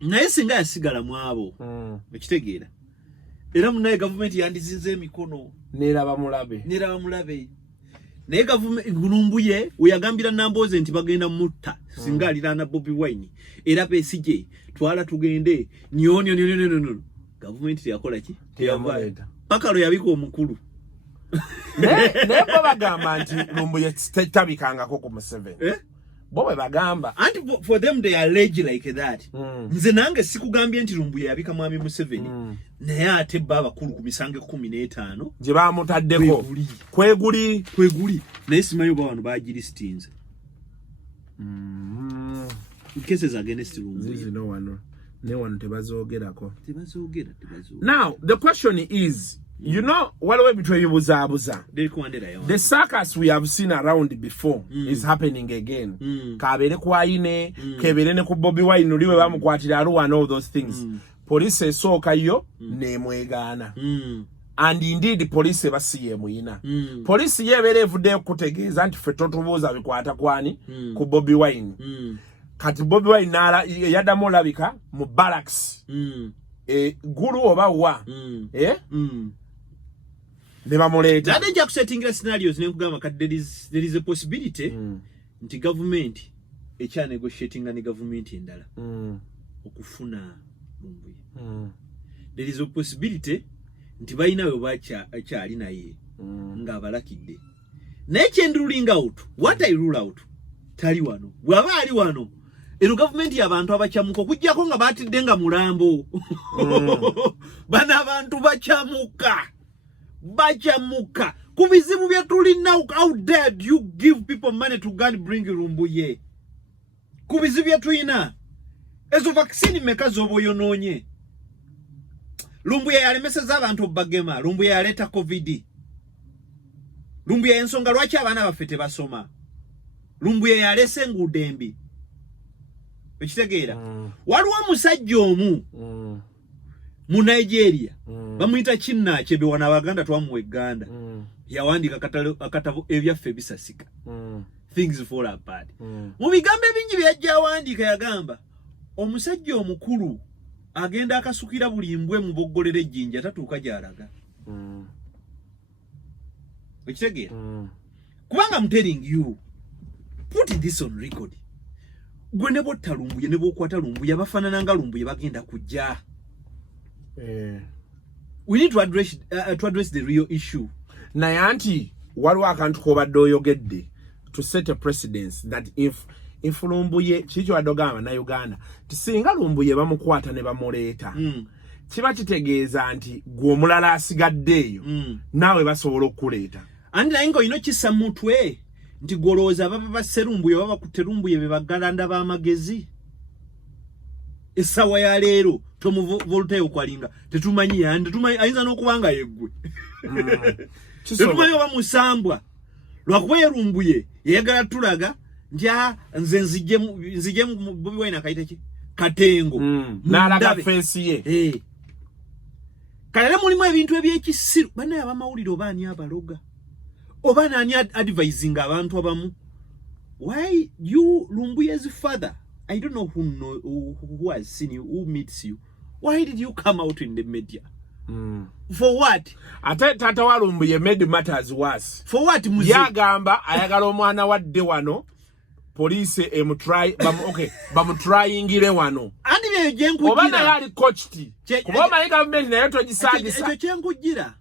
naye singa yasigala mu abo ekitegeera era munaye government yandizinze emikono neraba mulabe naye government Lumbuye uyagambira Namboze nti bagenda mutta singa alirana Bobi Wine era Besigye twala tugende no government yakola ki teyavaeta pakalo yabiko omukulu ne bagamba nti Lumbuye tabikangako ku 7 bobe bagamba and for them they allege like that nze nange sikugambye nti Lumbuye yabika mwami mu 7 naye ate baba kulu ku misange 15 je bamutaddeko kweguli naye simanyi bano bagilistinze cases against Lumbuye no one tebazoogerako now the question is you know waliwo ebitwe ebibuzaabuza the circus we have seen around before is happening again kabere kwaine kebere ne ku Bobi Wine uliwe bamukwatira aruwa and all those things police esooka yo nemwegaana and indeed police basiye muina police yebere evudde kutegeeza nti fe totubuuza bikwata kwani ku Bobi Wine kati Bobi Wine nala yaddamu olabika mu barracks gulu oba wa nebamuleta nade nja kusettingira scenarios nekugamba kati there is a possibility nti government echa negotiating ne government endala okufuna Lumbuye there is a possibility nti bayinayo bacha akyali naye nga abalakidde naye ruling out what I rule out tali wano bwaba ali wano eno government y'abantu abakyamuka kujjako nga batidde nga mulambo bana abantu bachamuka kubizibu bya tulina how dare you give people money to go and bring Lumbuye kubizibu bya tulina ezo vaccine meka zobo yononye Lumbuye yalemeseza abantu bagema Lumbuye yaleta covid Lumbuye ensonga lwaki abana bafete basoma Lumbuye yalese ngudembi ekitegeera waliwo omusajja omu mu Nigeria bamuyita Kinnakyebe wana Abaganda twamuwa Uganda yawandika akatabo ebyaffe bisasika things fall apart mu bigambo ebingi byajja awandika yagamba omusajja omukulu agenda akasukira buli mbwe mu boggolera ejjinja tatuuka gy'alaga ekitegeera kubanga I'm telling you put this on record gwe ne botta Lumbuye ne bokwata Lumbuye bafaanana nga Lumbuye bagenda kujja we need to address the real issue naye anti waliwo akantu kobadde oyogedde to set a precedence that if Lumbuye kikyo adogama na Uganda tisinga Lumbuye bamukwata ne bamuleeta kiba kitegeeza nti gwe omulala asigaddeeyo naawe basobola okuleeta andi naye ng'olina kissa mutwe nti golooza baba basse Lumbuye baba bakutte Lumbuye be bagalanda b'amagezi essawa ya leero tomuvoltayo kwalinga tetumanyi yandi ayinza n'okubanga yeggwe tetumanyi oba musambwa lwakuba ye Lumbuye yayagala tulaga nti nze nzije mu Bobi Wine akayita ki katengo n'alaga fensi ye kalale mulimu ebintu ebyekisiru banaye abamawulire oba ani abaloga oba nani advising abantu abamu why you Lumbuye's father I don't know who has seen you, who meets you. Why did you come out in the media? For what? Ate tata wa Lumbuye made matters worse. For what? Yagamba ayagala omwana wadde wano police bamutryingire wano. Andi bye jenkujira. Obana yali coached. Kuba my government nayo togisagisa. Ekyo kyenkujira.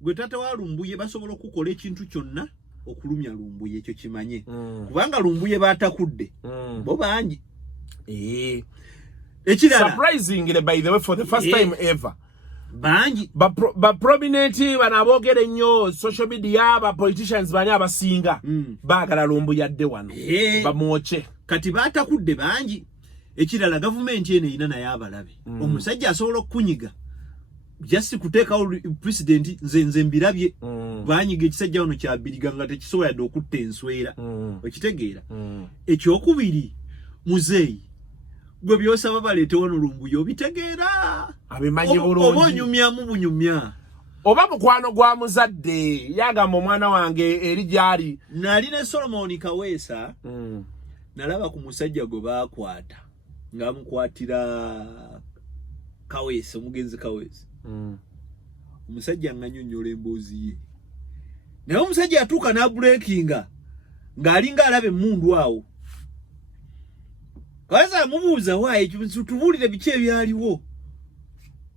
Gwe tata wa Lumbuye basobola okukola ekintu kyonna okulumya Lumbuye ekyo kimanye kubanga Lumbuye batakudde bo bangi ekirala surprisingly by the way for the first time ever bangi ba prominent banabogere nnyo social media ba politicians banya abasinga baagala Lumbuye adde wano bamwoche kati batakudde bangi ekirala government ene ina naye abalabe omusajja asobola okunyiga just kuteeka president nze mbirabye banyiga ekisajja wano kyabiriga nga tekisobola yadde okutta enswera okitegeera ekyokubiri muzeeyi gwe byosaba baleete wano Lumbuye obitegeera abimanyi bulungi oba onyumyamu bunyumya oba mukwano gwa muzadde yagamba omwana wange eri gyali nali ne Solomon Kaweesa nalaba ku musajja gwe baakwata ng'amukwatira Kaweesa omugenzi Kaweesa omusajja nganyonyola emboozi ye naye omusajja atuuka n'abreakinga ng'alinga alaba emmundu awo Kaweesa amubuuza waayi tubuulire biki ebyaliwo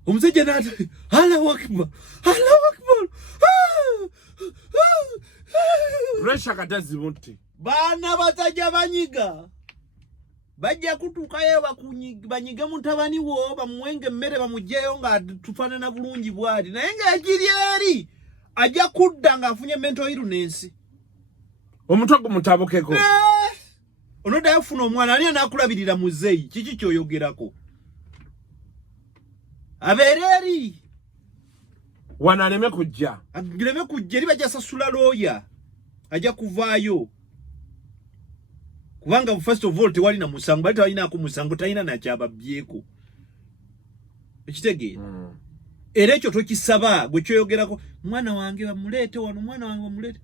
omusajja n'ata Allahu Akbar pressure katazi mutti baana basajja banyiga bajja kutuukayo banyige mutabani wo bamuwenge emmere bamugjeyo nga tufaanana bulungi bwati naye ng'ekiri eri ajja kudda ng'afunye mental illness omutwe gumutabukeko onoddayo funa omwana ani anaakulabirira muzeeyi kiki kyoyogerako abeere eri wano aleme kujja eri bajja sasula looya ajja kuvaayo kubanga first of all tewali na musango bali tawalinaako musango talina nakyababyeko ekitegeera era ekyo tokisaba gwe kyoyogerako mwana wange bamuleete wano mwana wange bamuleete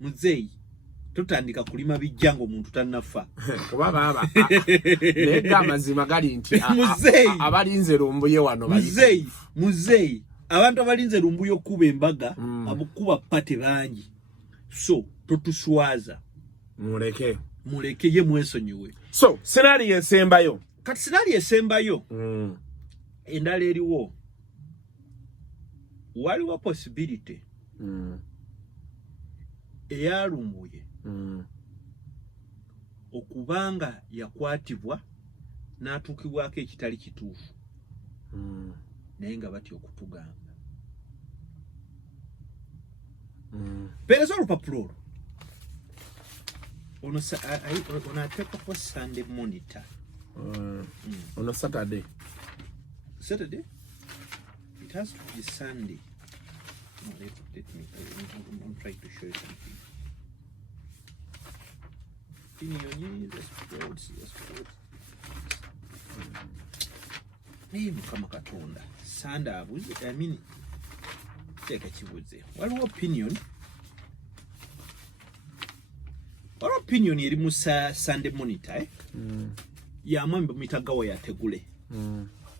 muzeeyi tutandika kulima bijja ng'omuntu tannafa kuba baba naye amazima gali nti abalinze Lumbuye wano muzeeyi abantu abalinze Lumbuye okuba embaga abukuba pate bangi so totuswaza muleke ye mwesonyiwe so scenario esembayo kati scenario esembayo endala eriwo waliwo possibility eya Lumbuye okubanga yakwatibwa n'atuukibwako ekitali kituufu naye nga batya okutugamba pereza olupapula olwo ono ateekako Sunday Monitor ono Saturday it has to be Sunday. No, let me I'm trying to show you something. opinion is sports. Hey, Mukama Katonda. Sanda abuze. I mean, take a chibuze. What opinion? What opinion iri musa Sunday Monitor? Ya mambo mitagawa ya tegule.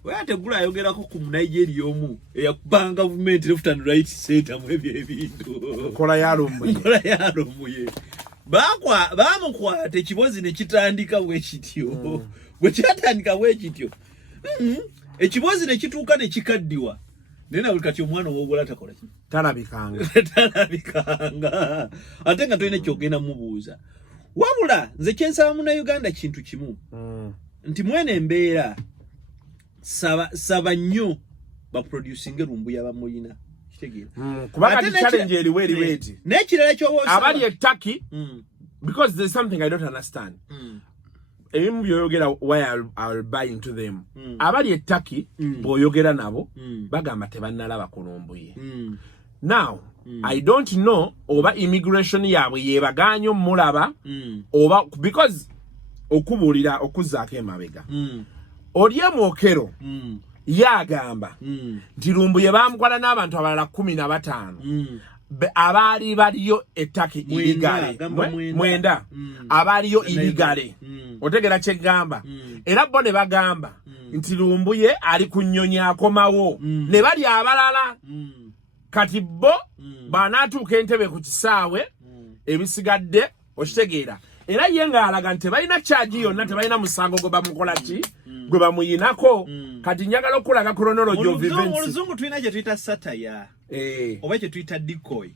Waya tegula ayogerako ku Nigeria omu eyakubanga government left and right center mu ebintu. Kola yalombuye. Bamukwata ekibozi ne kitandika bwe kityo. Bwe kyatandika bwe kityo. Ekibozi ne kituuka ne kikaddiwa. Nena buli kati omwana owogola takola ki? Talabikanga. Ate nga toyina kyogenda mubuuza. Wabula nze kyensaba muna Uganda kintu kimu. Nti mwene embeera saba nnyo ba producing rumbu yabamulina. Kitegeera. Kubanga challenge eriweri weti. N'ekirala ky'owosa. Abali ettaki because there's something I don't understand. Ebimu byoyogera why I'll buy into them. Abali ettaki bw'oyogera nabo bagamba tebannalaba kulumbuye. Now I don't know oba immigration yaabwe yebaganyo mulaba oba because okubuulira okuzaako emabega. Oliemu Okero yagamba nti Lumbuye bamukwala n'abantu abalala 15 abaali baliyo ettaki iligale mwenda abaaliyo iligale otegera kyegamba era bo ne bagamba nti Lumbuye ali kunyonya akomawo ne bali abalala kati bo banaatuuka entebe ku kisaawe ebisigadde okitegeera era ye ng'alaga nti balina kyaji yonna tebalina musango gwe bamukola ki gwe bamuyinako kati njagala okulaga chronology of events. Oluzungu tulina gye tuyita satire oba kye tuyita decoy.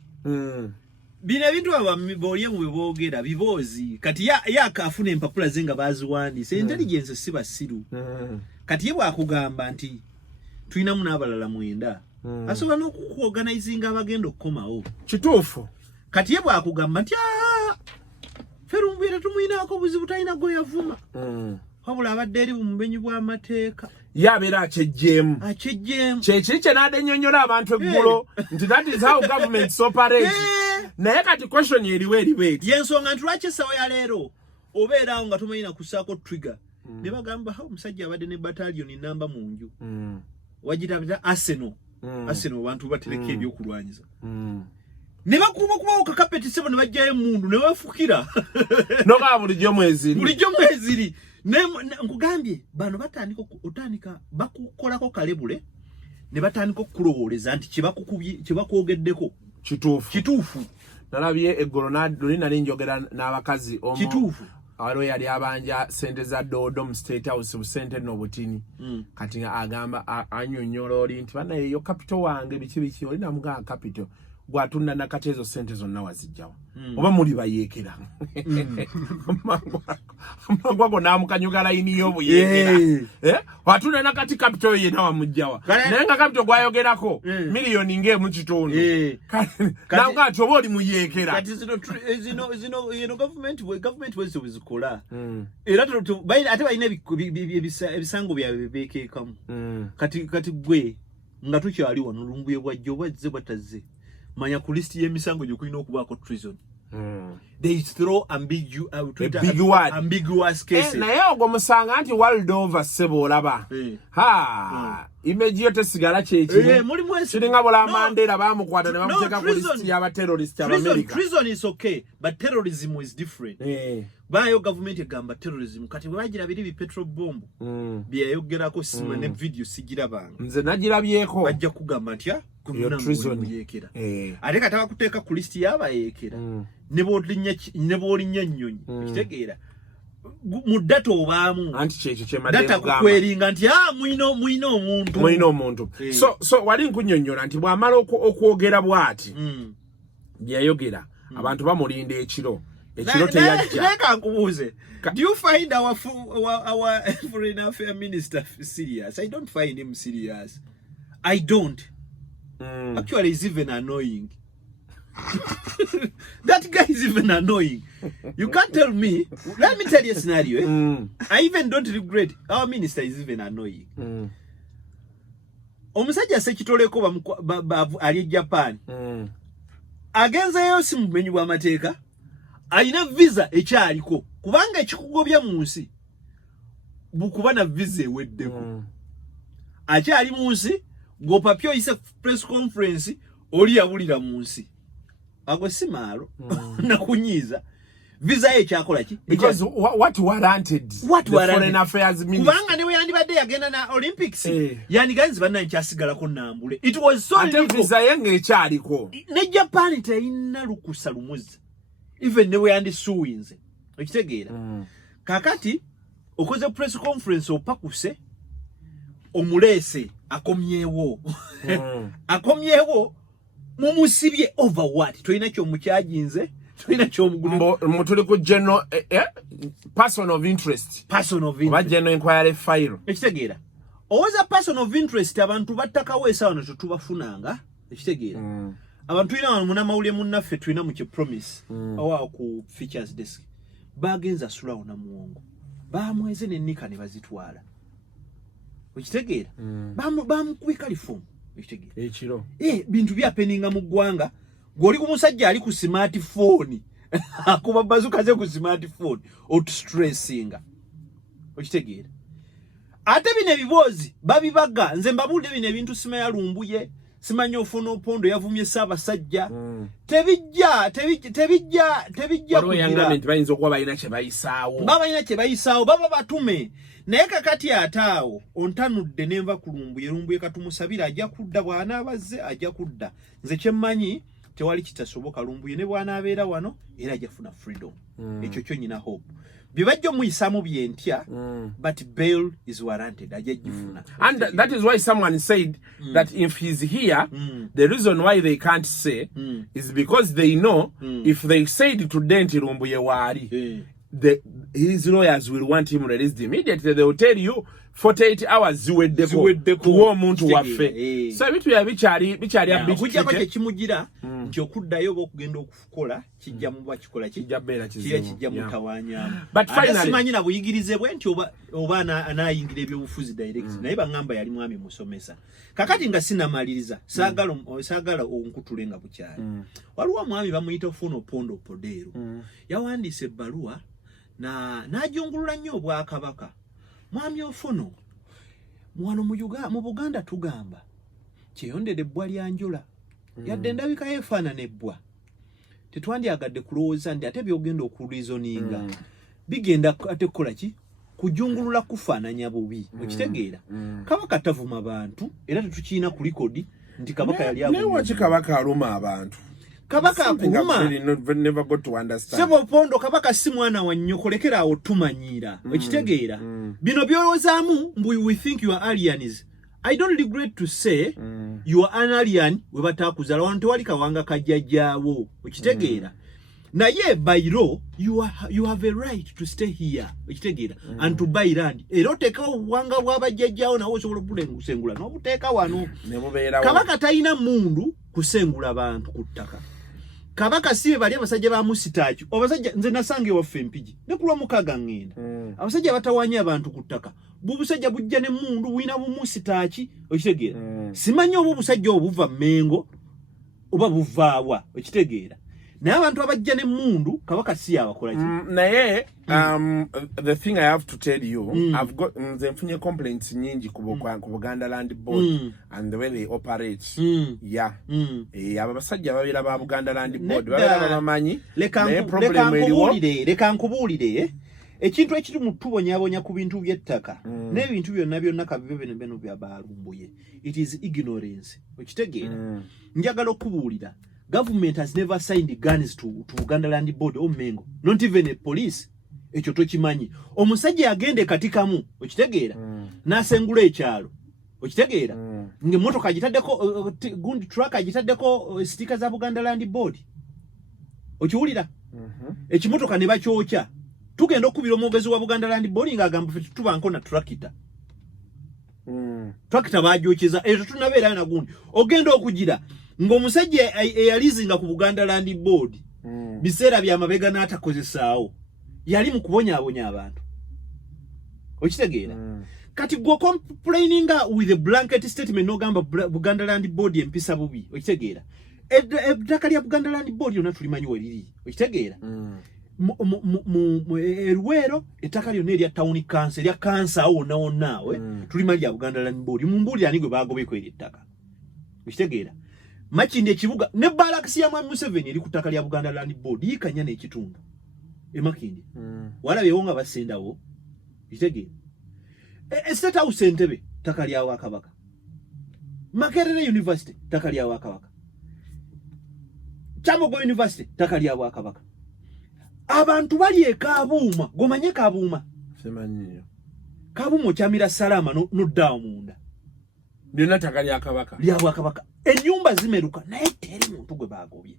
Bino ebintu boolye mu beboogera biboozi kati yakafuna empapula ze nga baaziwandiise intelligence si basiru kati ye bwakugamba nti tulinamu n'abalala 9 asobola n'okuorganizinga abagenda okukomawo kituufu kati ye bwakugamba nti Lumbuye tumuyinaako buzibu talina gwe yavuma wabula abadde eri bumubenyi bw'amateeka yabeera akyejjeemu kyekiri kye n'adennyonnyola abantu eggulo nti that is how governments operate naye kati question eriwo eribeeti yensonga nti lwaki essawa ya leero obeeraawo nga tomanyina kusaako trigger ne bagamba omusajja abadde ne battalion namba mu nju wagita Arsenal abantu batereka ebyokulwanyiza ne bakuba kubawo kakapeti sebo ne bajjayo emundu ne bafukira noga bulijjo mweziri nkugambye bano batandika bakukolako kalebule ne batandika okulowooleza nti kyebakuogeddeko kituufu nalabye eggolo nali njogera n'abakazi kituufu awaliwo yali abanja sente za doodo mu State House busente n'obutini kati agamba annyonnyola oli nti banayeyo capital wange biki oli namugamba capital gwatunda nakati ezo sente zonna wazijjawa oba muli bayeekera mangwago namukanyuga layini y'obuyeekera watunda nakati capital yena wamujjawa naye nga capital gwayogerako miliyoni ng'emu kitundu namugaa nti oba oli muyeekera kati zino government bwezito bwezikola era ate balina ebisango byabwe bekeekamu kati gwe nga tukyali wano Lumbuye bwajja obazze batazze manya ku list y'emisango gye kulina okubaako treason. They throw ambiguous cases. Naye ogwo musanga nti world over sebo olaba. Image yo tesigala kyekimu. Kiringa bula Mandela bamukwata ne bamuteeka ku list y'aba terrorist America. Treason is okay, but terrorism is different. Bayo government egamba terrorism kati bwe bagira biri bi petrol bomb byayogerako sima ne video sigira banga. Nze nagirabyeko. Bajja kugamba ntya treason yekera. Ate kati abakuteeka ku list y'aba yekera. Ne bolinya nnyonyi. Kitegeera. Mu data obaamu anti kyekyo kyemadde data kukweringa nti muyina omuntu so wali nkunnyonnyola nti bw'amala okwogera bw'ati byayogera abantu bamulinda ekiro teyajja. Leka nkubuuze, do you find our foreign affairs minister serious? I don't find him serious. I don't. Actually, he's even annoying. That guy is even annoying. You can't tell me. Let me tell you a scenario. I even don't regret. Our minister is even annoying. Omusajja sekitoleko ali Japan. Agenza yo simumenyi bwa mateeka. alina visa ekyaliko kubanga ekikugobya mu nsi bukuba na visa eweddeko akyali mu nsi ng'opapyo oyise press conference oli yabulira mu nsi ago si maalo nakunyiiza visa ye ekyakola ki because what warranted what the foreign affairs minister kubanga niwe yandibadde yagenda na Olympics yandiganzi banna nkyasigalako nambule it was so ate visa ye ng'ekyaliko ne Japan teyina lukusa lumuzi even newe yandisuwinze okitegeera kakati okoze press conference opakuse omulese akomyewo akomyewo mumusibye over what toyina kyo mukyajinze toyina kyo mutuli ku general person of interest ba general inquiry file ekitegeera owoza person of interest abantu battakawo esawa nato tubafunanga ekitegeera abantu ina wano munamawulire munnaffe tulina mu promise owa ku features desk bagenza sulawo na muwongo bamweze n'ennika ne bazitwala okitegeera bamukubika lifomu okitegeera ekiro bintu byapeninga mu ggwanga ng'oli ku musajja ali ku smartphone akuba bazuka ze ku smartphone otustressinga okitegeera ate bino ebibozi babibaga nze mbabuulire bino ebintu simanya lumbuye simanya ofuna opondo yavumye Ssaabasajja tebijja kugira bayinza okuba balina kye bayisaawo baba batume naye kakati ataawo ontanudde nenva ku lumbuye katumusabira ajja kudda bw'anaabazze ajja kudda nze kyemmanyi tewali kitasoboka lumbuye ne bw'anaabeera wano era ajja funa freedom ekyo kyo nyina hope bibajjo muyisaamu byentya but bail is warranted ajja gifuna and that is why someone said that if he's here the reason why they can't say is because they know if they said to Denti lumbuye waali his lawyers will want him released immediately. They will tell you 48 hours ziweddeko kuwa omuntu waffe. So ebitu ya bikyali abiti kujja ko kimugira nti okuddayo okugenda okukola kijja mu bakikola kijja mutawanya. But finally simanyi na buyigirize bwe nti oba anayingira ebyobufuzi direct naye bangamba yali mwami musomesa. Kakati nga sinamaliriza saagala onkutulenga bukyali. Waliwo mwami bamuyita Ofuno Pondo Podero. Yawandiise ebbaluwa najungulula nnyo Obwakabaka. Mwami Ofuno mwano mu Buganda tugamba kyeyondere ebbwa lya njula yadde endabika yeefaanana ebbwa tetwandyagadde kulowooza nti ate byogenda okulizoninga bigenda ate kukola ki kujungulula kufaananya bubi okitegeera Kabaka tavuma bantu era tetukiina ku likodi nti Kabaka yali newa Kabaka aluma abantu Kabaka akuluma never got to understand. Sebo Pondo Kabaka si mwana wa nnyoko lekera awo tumanyira okitegeera bino byolozaamu we think you are aliens. I don't regret to say you are an alien we batakuzala wantu tewali kawanga kajjajjaawo okitegeera naye by law you have a right to stay here okitegeera and to buy land era oteekawo obuwanga bw'abajjajjaawo nawe osobola obulenkusengula n'obuteeka wano Kabaka talina mundu kusengula abantu ku ttaka. Kabaka sibe bali abasajja ba musitaki abasajja nze nasange waffe Mpigi ne kulwa mukaga ngenda abasajja batawanya abantu ku ttaka busajja bujja ne mundu wina bumusitaki okitegeera simanyi obusajja obuva Mengo oba buvaawa okitegeera naye abantu abajja ne mundu Kabaka si abakola ki naye the thing I have to tell you I've got nze mfunye complaints nyingi ku Buganda Land Board and the way they operate abasajja babira ba Buganda Land Board babira bamanyi naye problem eliwo leka nkubuulire ekintu ekiri mu tubonyabonya ku bintu by'ettaka n'ebintu byonna kabibe beno bya balumbuye it is ignorance okitegeera njagala okubuulira government has never signed guns to Buganda Land Board or Mengo not even a police ekyo tokimanyi omusajja agende katikamu okitegeera nasengula ekyalo okitegeera ng'emmotoka agitaddeko gundi truck agitaddeko sticker za Buganda Land Board okiwulira ekimotoka ne bakyokya tugenda okubira omwogezi wa Buganda Land Board ng'agamba ffe tubanko na tractor tractor baagyokeza ekyo tunabeerayo na gundi ogenda okugira ng'omusajja eyalizinga ku Buganda Land Board biseera bya mabega n'atakozesaawo yali mu kubonyaabonya abantu okitegeera kati gwe complaininga with a blanket statement n'ogamba Buganda Land Board empisa bubi okitegeera ettaka lya Buganda Land Board yonna tulimanyi we liri okitegeera Eruwero ettaka lyonna erya town council erya kansa wonna tulima lya Buganda Land Board mumbuli ani gwe bagobeko eryo ettaka ukitegeera Makindi ekibuga ne Barracks ya Mwami Museveni eri ku ttaka lya Buganda Land Board yikanya n'ekitundu Makindi walabe wonga basendawo ukitegeera State House Entebbe ttaka lya Wakabaka Makerere University ttaka lya Wakabaka Kyamogo University ttaka lya Wakabaka abantu bali ekabuuma gomanye kabuuma semanyiyo kabuuma kyamira salama no dawo munda byonna ttaka lya Kabaka lya Bwakabaka ennyumba zimeruka naye teri muntu gwe bagobye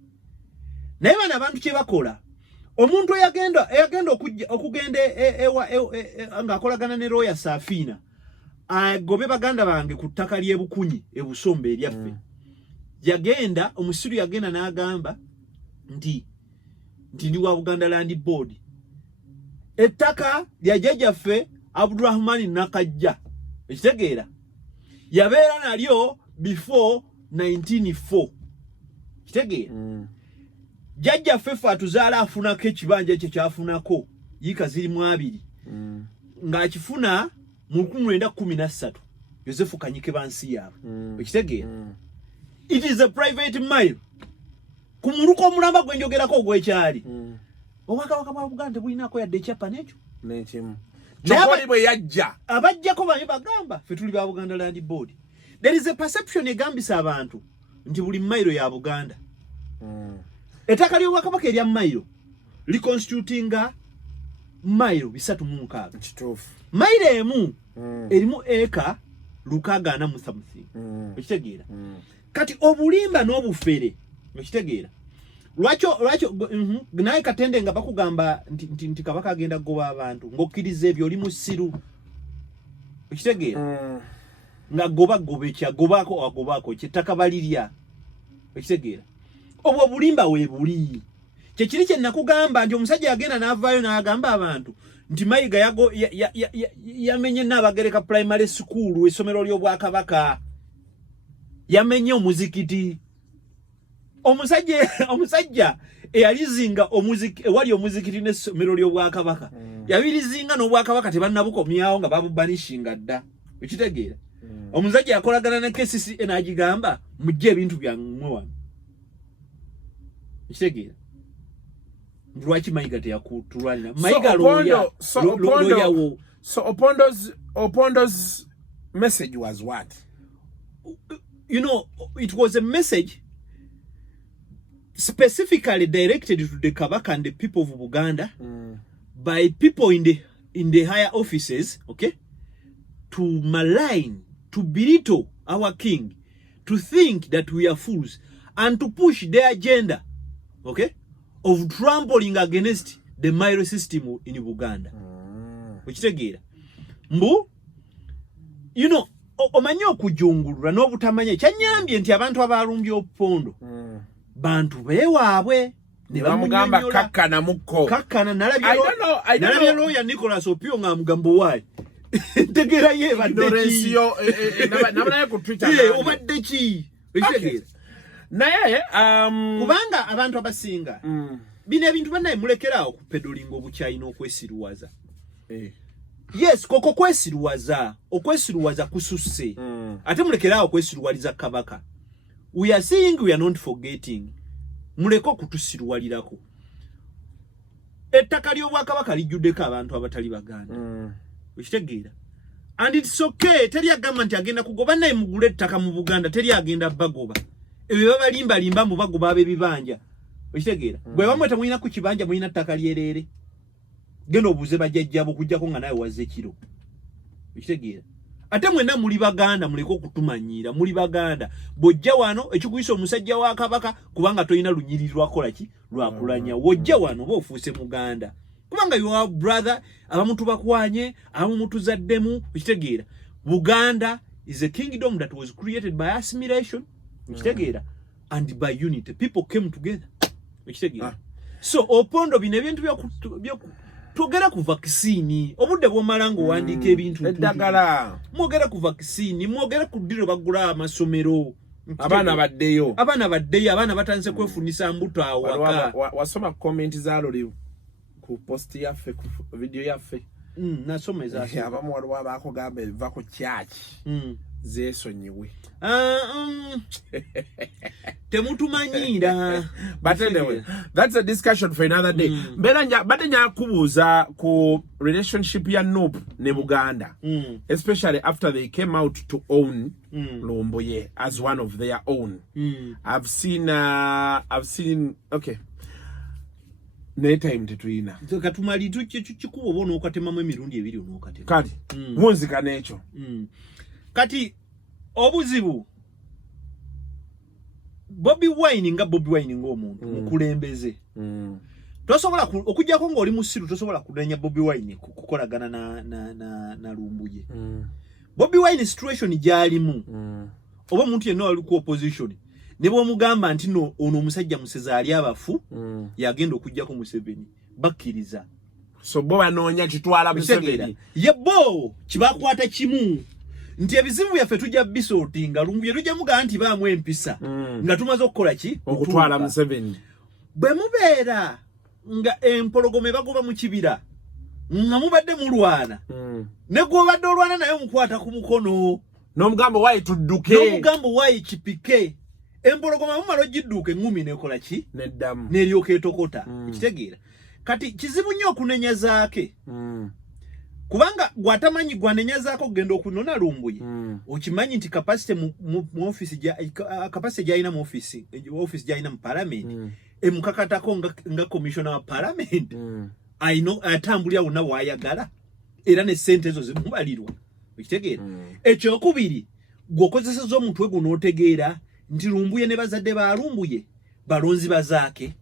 naye bana abantu kye bakola omuntu eyagenda okugenda ng'akolagana ne Roya Safina agobe baganda bange ku ttaka ly'Ebukunyi ebusombe eryaffe yagenda omusiru yagenda n'agamba nti ndi wa Buganda Land Board ettaka lya jjajjaffe Abdurrahman Nakajja ekitegeera yabeera nalyo before 1904 kitegeera jjajjaffe fe atuzaala afunako ekibanja ekyo kyafunako yiika ziri mu 2 ng'akifuna mu 1913 Yosefu Kanyike bansi yaabwe ekitegeera it is a private mile kumuluko omulamba gwenjogerako ogwekyali Obwakabaka bwa Buganda bulinako yadde ekyapa n'ekyo n'ekimu kyokoli bwe yajja abajjako bali bagamba ffe tuli ba Buganda Land Board there is a perception egambisa abantu nti buli mayiro ya Buganda ettaka ly'Obwakabaka erya mayiro liconstitutinga mayiro 306 kituufu mayiro emu erimu eka 643 ekitegeera kati obulimba n'obufere ekitegeera lwakyo naye Katende nga bakugamba nti Kabaka agenda goba abantu ng'okkiriza ebyo oli musiru ekitegeera nga gobako ky'ettaka balirya ekitegeera obwo obulimba weebuli kyekiri kye nakugamba nti omusajja yagenda n'avaayo n'agamba abantu nti Mayiga yamenye Nnabagereka primary school essomero ly'Obwakabaka yamenye omuzikiti omusajja eyalizinga ewali omuzikiti n'essomero ly'Obwakabaka yabirizinga n'Obwakabaka tebannabukomyawo nga babubanishinga dda ekitegeera omusajja yakolagana ne KCCA n'agigamba mujje ebintu byammwe wano ekitegeera lwaki Mayiga teyakutulwanira Mayiga looyawo so Opondo's message was what? You know, it was a message specifically directed to the Kabaka and the people of Buganda by people in the higher offices, okay, to malign, to belittle our king, to think that we are fools, and to push their agenda, okay, of trampling against the Mairo system in Buganda. Which tegeera mbu, you know, omanyi okujungulula n'obutamanya kyanyambye nti abantu abalumbye Opondo bantu beewaabwe ne bamugamba kakkana mukko kakkana nalabye lawyer Nicholas Opio ng'amugambo waayi ntegeera ye nabanaye ku Twitter obadde ki naye kubanga abantu abasinga bino ebintu bannaye mulekeraawo kupedolinga obukyayi n'okwesiruwaza yes koko okwesiruwaza kususse ate mulekeraawo okwesiruwaliza Kabaka we are saying we are not forgetting muleke okutusiruwalirako ettaka ly'Obwakabaka lijjuddeko abantu abatali Baganda okitegeera and it's okay teri agamba nti agenda kugoba naye mugule ettaka mu Buganda teri agenda bagoba ebyo babalimbalimba mu bagoba ab'ebibanja okitegeera bwe bamwe temulina ku kibanja mulina ttaka lyerere genda obuze bajjajjabo kujjako nga nawe wazze kiro okitegeera ate mwenna muli Baganda muleke okutumanyiira muli Baganda bw'ojja wano ekikuyisa omusajja wa Kabaka kubanga tolina lunyiriri lwakola ki lwakulanya wojja wano b'ofuuse Muganda kubanga your brother abamu tubakwanye abamu mutuzaddemu okitegeera Buganda is a kingdom that was created by assimilation okitegeera and by unity people came together okitegeera so Opondo bino ebintu byo tugera ku vaccine obudde bw'omala ng'owandiika ebintu eddagala mwogera ku vaccine mwogera ku ddiro bagula amasomero abaana baddeyo abaana batandise kwefunisa mbuto awaka wasoma comment za Loli ku post yaffe ku video yaffe nasomeza abamu waliwo abaakugamba eva ku church zeesonyiwe temutumanyira. But anyway, that's a discussion for another day. Bate nyakubuuza ku relationship ya Noop ne Buganda, especially after they came out to own Lumbuye as one of their own. I've seen okay. Ne time tetwina katumali tukikubo bono okatemamu emirundi ebiri onokatema kati munzika necho kati obuzibu Bobi Wine ng'omuntu mukulembeze tosobola okujjako ng'oli musiru tosobola kudanya Bobi Wine kukolagana na Lumbuye. Bobi Wine situation gyalimu oba omuntu yenna ali ku opposition ne bw'omugamba nti no ono omusajja museza ali abafu yagenda okujjako Museveni bakkiriza. So bo banoonya kitwala Museveni yebo kibakwata kimu nti ebizibu byaffe tujja bisortinga Lumbuye tujja muga nti baamu empisa nga tumaze okukola ki okutwala Museveni. Bwe mubeera nga empologome bagoba mu kibira nga mubadde mulwana ne gwobadde olwana naye mukwata ku mukono n'omugambo wayi tudduke n'omugambo wayi kipike empologome mumala ogidduuka engumi nekola ki neddamu n'eryoka etokota ekitegeera kati kizibu nnyo okunenya zaake kubanga gwatamanyi gwanenya zaako genda okunona Lumbuye okimanyi nti capacity mu office capacity gyalina mu office gyalina mu parliament emukakatako nga commissioner wa parliament atambulira wonna wayagala era ne sente ezo zimubalirwa okitegeera ekyokubiri gwokozeseza omuntu we guno otegeera nti Lumbuye ne bazadde ba Lumbuye balonzi bazaake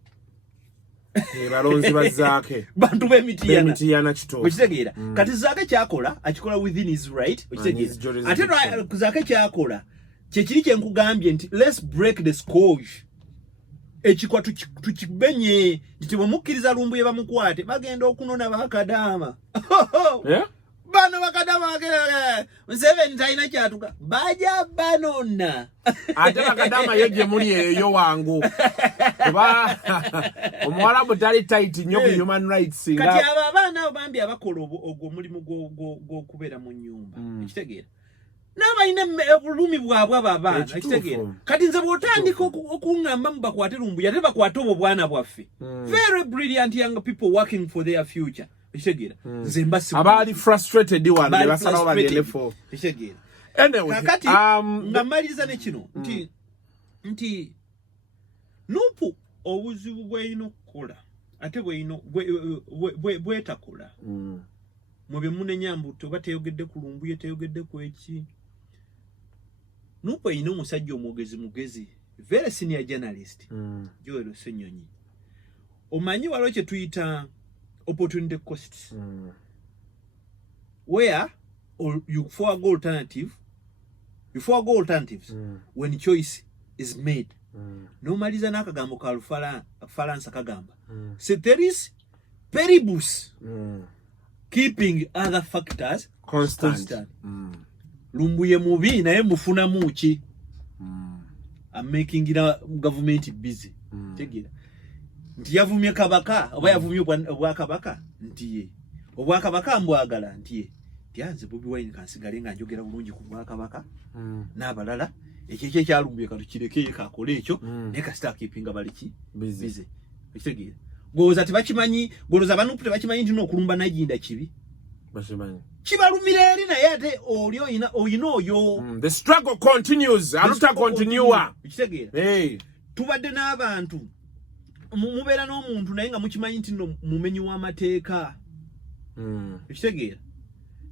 balonzi bazaake bantu b'emitiyana kito okitegeera kati zaake kyakola akikola within his right okitegeera ate zaake kyakola kyekiri kyenkugambye nti let's break the scourge ekikwa tukibenye nti bwemukkiriza Lumbuye bamukwate bagenda okunona bakadaama bano bakadaama Museveni talina kyatuka baja banona ate bakadaama ye gye muli eyo wangu kuba omuwalabu tali tight nnyo ku human rights kati abo abaana abo bambi abakola ogwo omulimu gw'okubeera mu nnyumba ekitegeera n'abalina obulumi bwabwe abo abaana ekitegeera kati nze bw'otandika okuŋŋamba mu bakwate Lumbuye ate bakwate obwo bwana bwaffe very brilliant young people working for their future ekitegeera nze mbasi abaali frustrated wano ne basalawo bagende fo ekitegeera anyway kakati nga mmaliriza ne kino nti Nuupu obuzibu bw'erina okukola ate bw'etakola mu bye munenya mbuto oba teyogedde ku Lumbuye teyogedde ku eki Nuupu erina omusajja mugezi very senior journalist Joel Ssenyonyi omanyi waliwo kye tuyita opportunity costs where you forego alternatives when choice is made nomaliza n'akagambo ka Faransa kagamba ceteris paribus keeping other factors constant. Lumbuye mubi naye mufunamu ki I'm making government busy tegira nti yavumye kabaka oba yavumye obwakabaka ntiye obwakabaka mbwagala ntiye tyanze Bobi Wine kansigale nga njogera bulungi ku bwakabaka n'abalala ekyo ekyalumbuye katukireke kakole ekyo naye kasita keepinga baliki busy ekitegeera goza tebakimanyi goloza Banuupu tebakimanyi nti n'okulumba najinda kibi bakimanyi kibalumira eri naye ate oli oyina oyo the struggle continues aluta continue ekitegeera tubadde n'abantu mubeera n'omuntu naye nga mukimanyi nti no mumenyi w'amateeka ekitegeera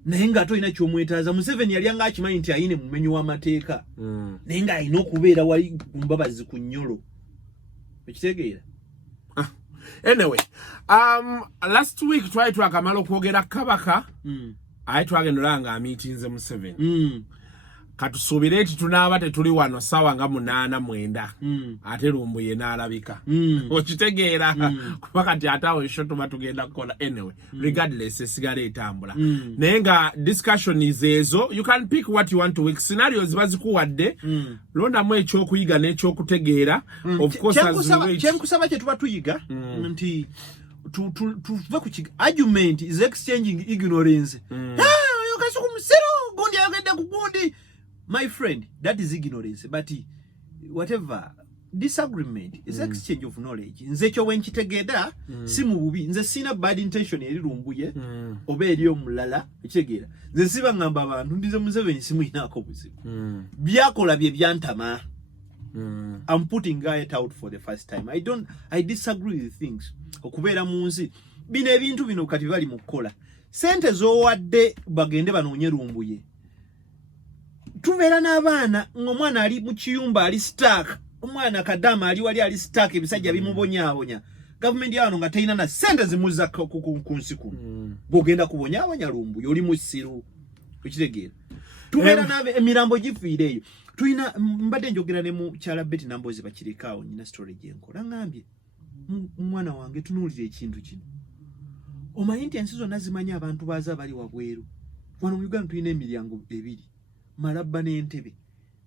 naye ng'ate olina ky'omwetaaza Museveni yali nga akimanyi nti ayine mumenyi w'amateeka naye ng'alina okubeera wali ku mbabazi ku nnyolo ekitegeera anyway last week twali twakamala okwogera kabaka aye twagenda nga amiitinze Museveni katusuubire eti tunaaba tetuli wano sawa nga 8-9 ate Lumbuye n'alabika okitegeera kuba kati ate awo esho tuba tugenda kukola anyway regardless esigala etambula naye nga discussion ezo you can pick what you want to week scenarios bazikuwadde londamu ekyokuyiga n'ekyokutegeera of course kyenkusaba kye tuba tuyiga nti tuve ku argument is exchanging ignorance. You kasuku musero gondi agenda ku gondi. My friend, that is ignorance, but whatever disagreement is exchange of knowledge. Nze kyo wenkitegeda si mu bubi. Nze sina bad intention eri lumbuye oba eri omulala ekitegera. Nze siba ngamba abantu ndize Museveni simu inako buzibu. Byakola bye byantama. I'm putting it out for the first time. I disagree with things. Okubeera mu nsi bino ebintu bino kati bali mu kola. Sente zowadde bagende banoonye lumbuye. Tubeera n'abaana ng'omwana ali mu kiyumba ali stuck. Omwana kadama ali wali ali stuck ebisajja bimubonyaabonya. Government yano nga teyina na sente zimuza ku nsi kuno. Bw'ogenda kubonyaabonya lumbuye oli mu ssiru. Ekitegeera. Tubeera n'abe emirambo gifiireeyo. Tuina mbadde njogera ne mu kyala Betty Nambozi bakirikaawo nyina story gyenkola ngambye mwana wange tunuulira ekintu kino. Omanyi nti ensi zonna zimanya abantu baaza bali wabweru. Wano mu Uganda tulina emiryango ebiri. Malabba n'Entebbe.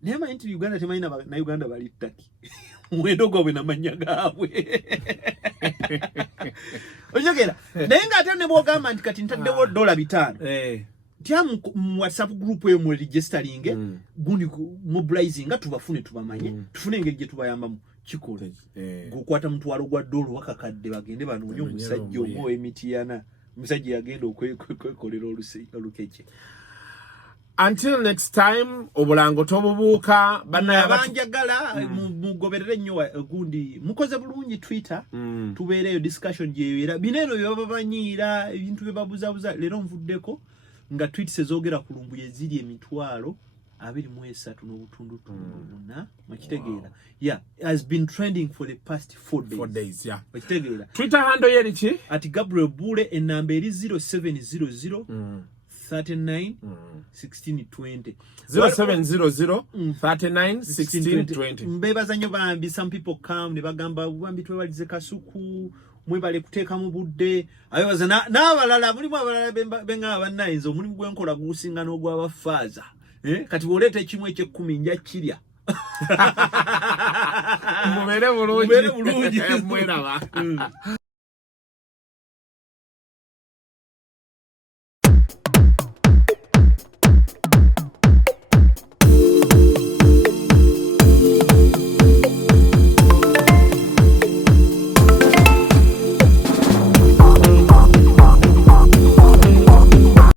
Naye manyi nti Uganda temanyi na Uganda bali ttaki. Mwendo gwabwe n'amannya gaabwe. Ojogera. Naye ng'ate ne bw'ogamba nti kati ntaddewo $5. Tia mu WhatsApp group eyo mu registering gundi mobilizing nga tubafune tubamanye tufune engeri gye tubayamba mu kikola gukwata mutwalo gwa $1 wakakadde bagende banoonye omusajja omo emitiyana omusajja yagenda okwekolera olukeche. Until next time obulango tobubuuka banjagala mugoberere nnyo gundi mukoze bulungi Twitter tubeereyo discussion gyeyo era bineno byababanyiira ebintu bye babuzabuza leero nvuddeko nga tweets ezogera ku lumbuye ziri emitwalo 23 n'obutundu na makitegeera. Yeah, has been trending for the past 4 days. Yeah. Makitegeera. Twitter handle ye lichi? At Gabriel Bule enamba eri 0700 39 16 20. 0700 39 16 20. Mbebaza nnyo bambi, some people come ne bagamba bambi twebalize Kasuku mwebale kuteeka mu budde ayobaza n'abalala mulimu abalala benga bannayinza omulimu gwenkola gusinga n'ogw'abafaaza kati bw'oleeta ekimu eky'ekkumi nja kirya mubeere bulungi mweraba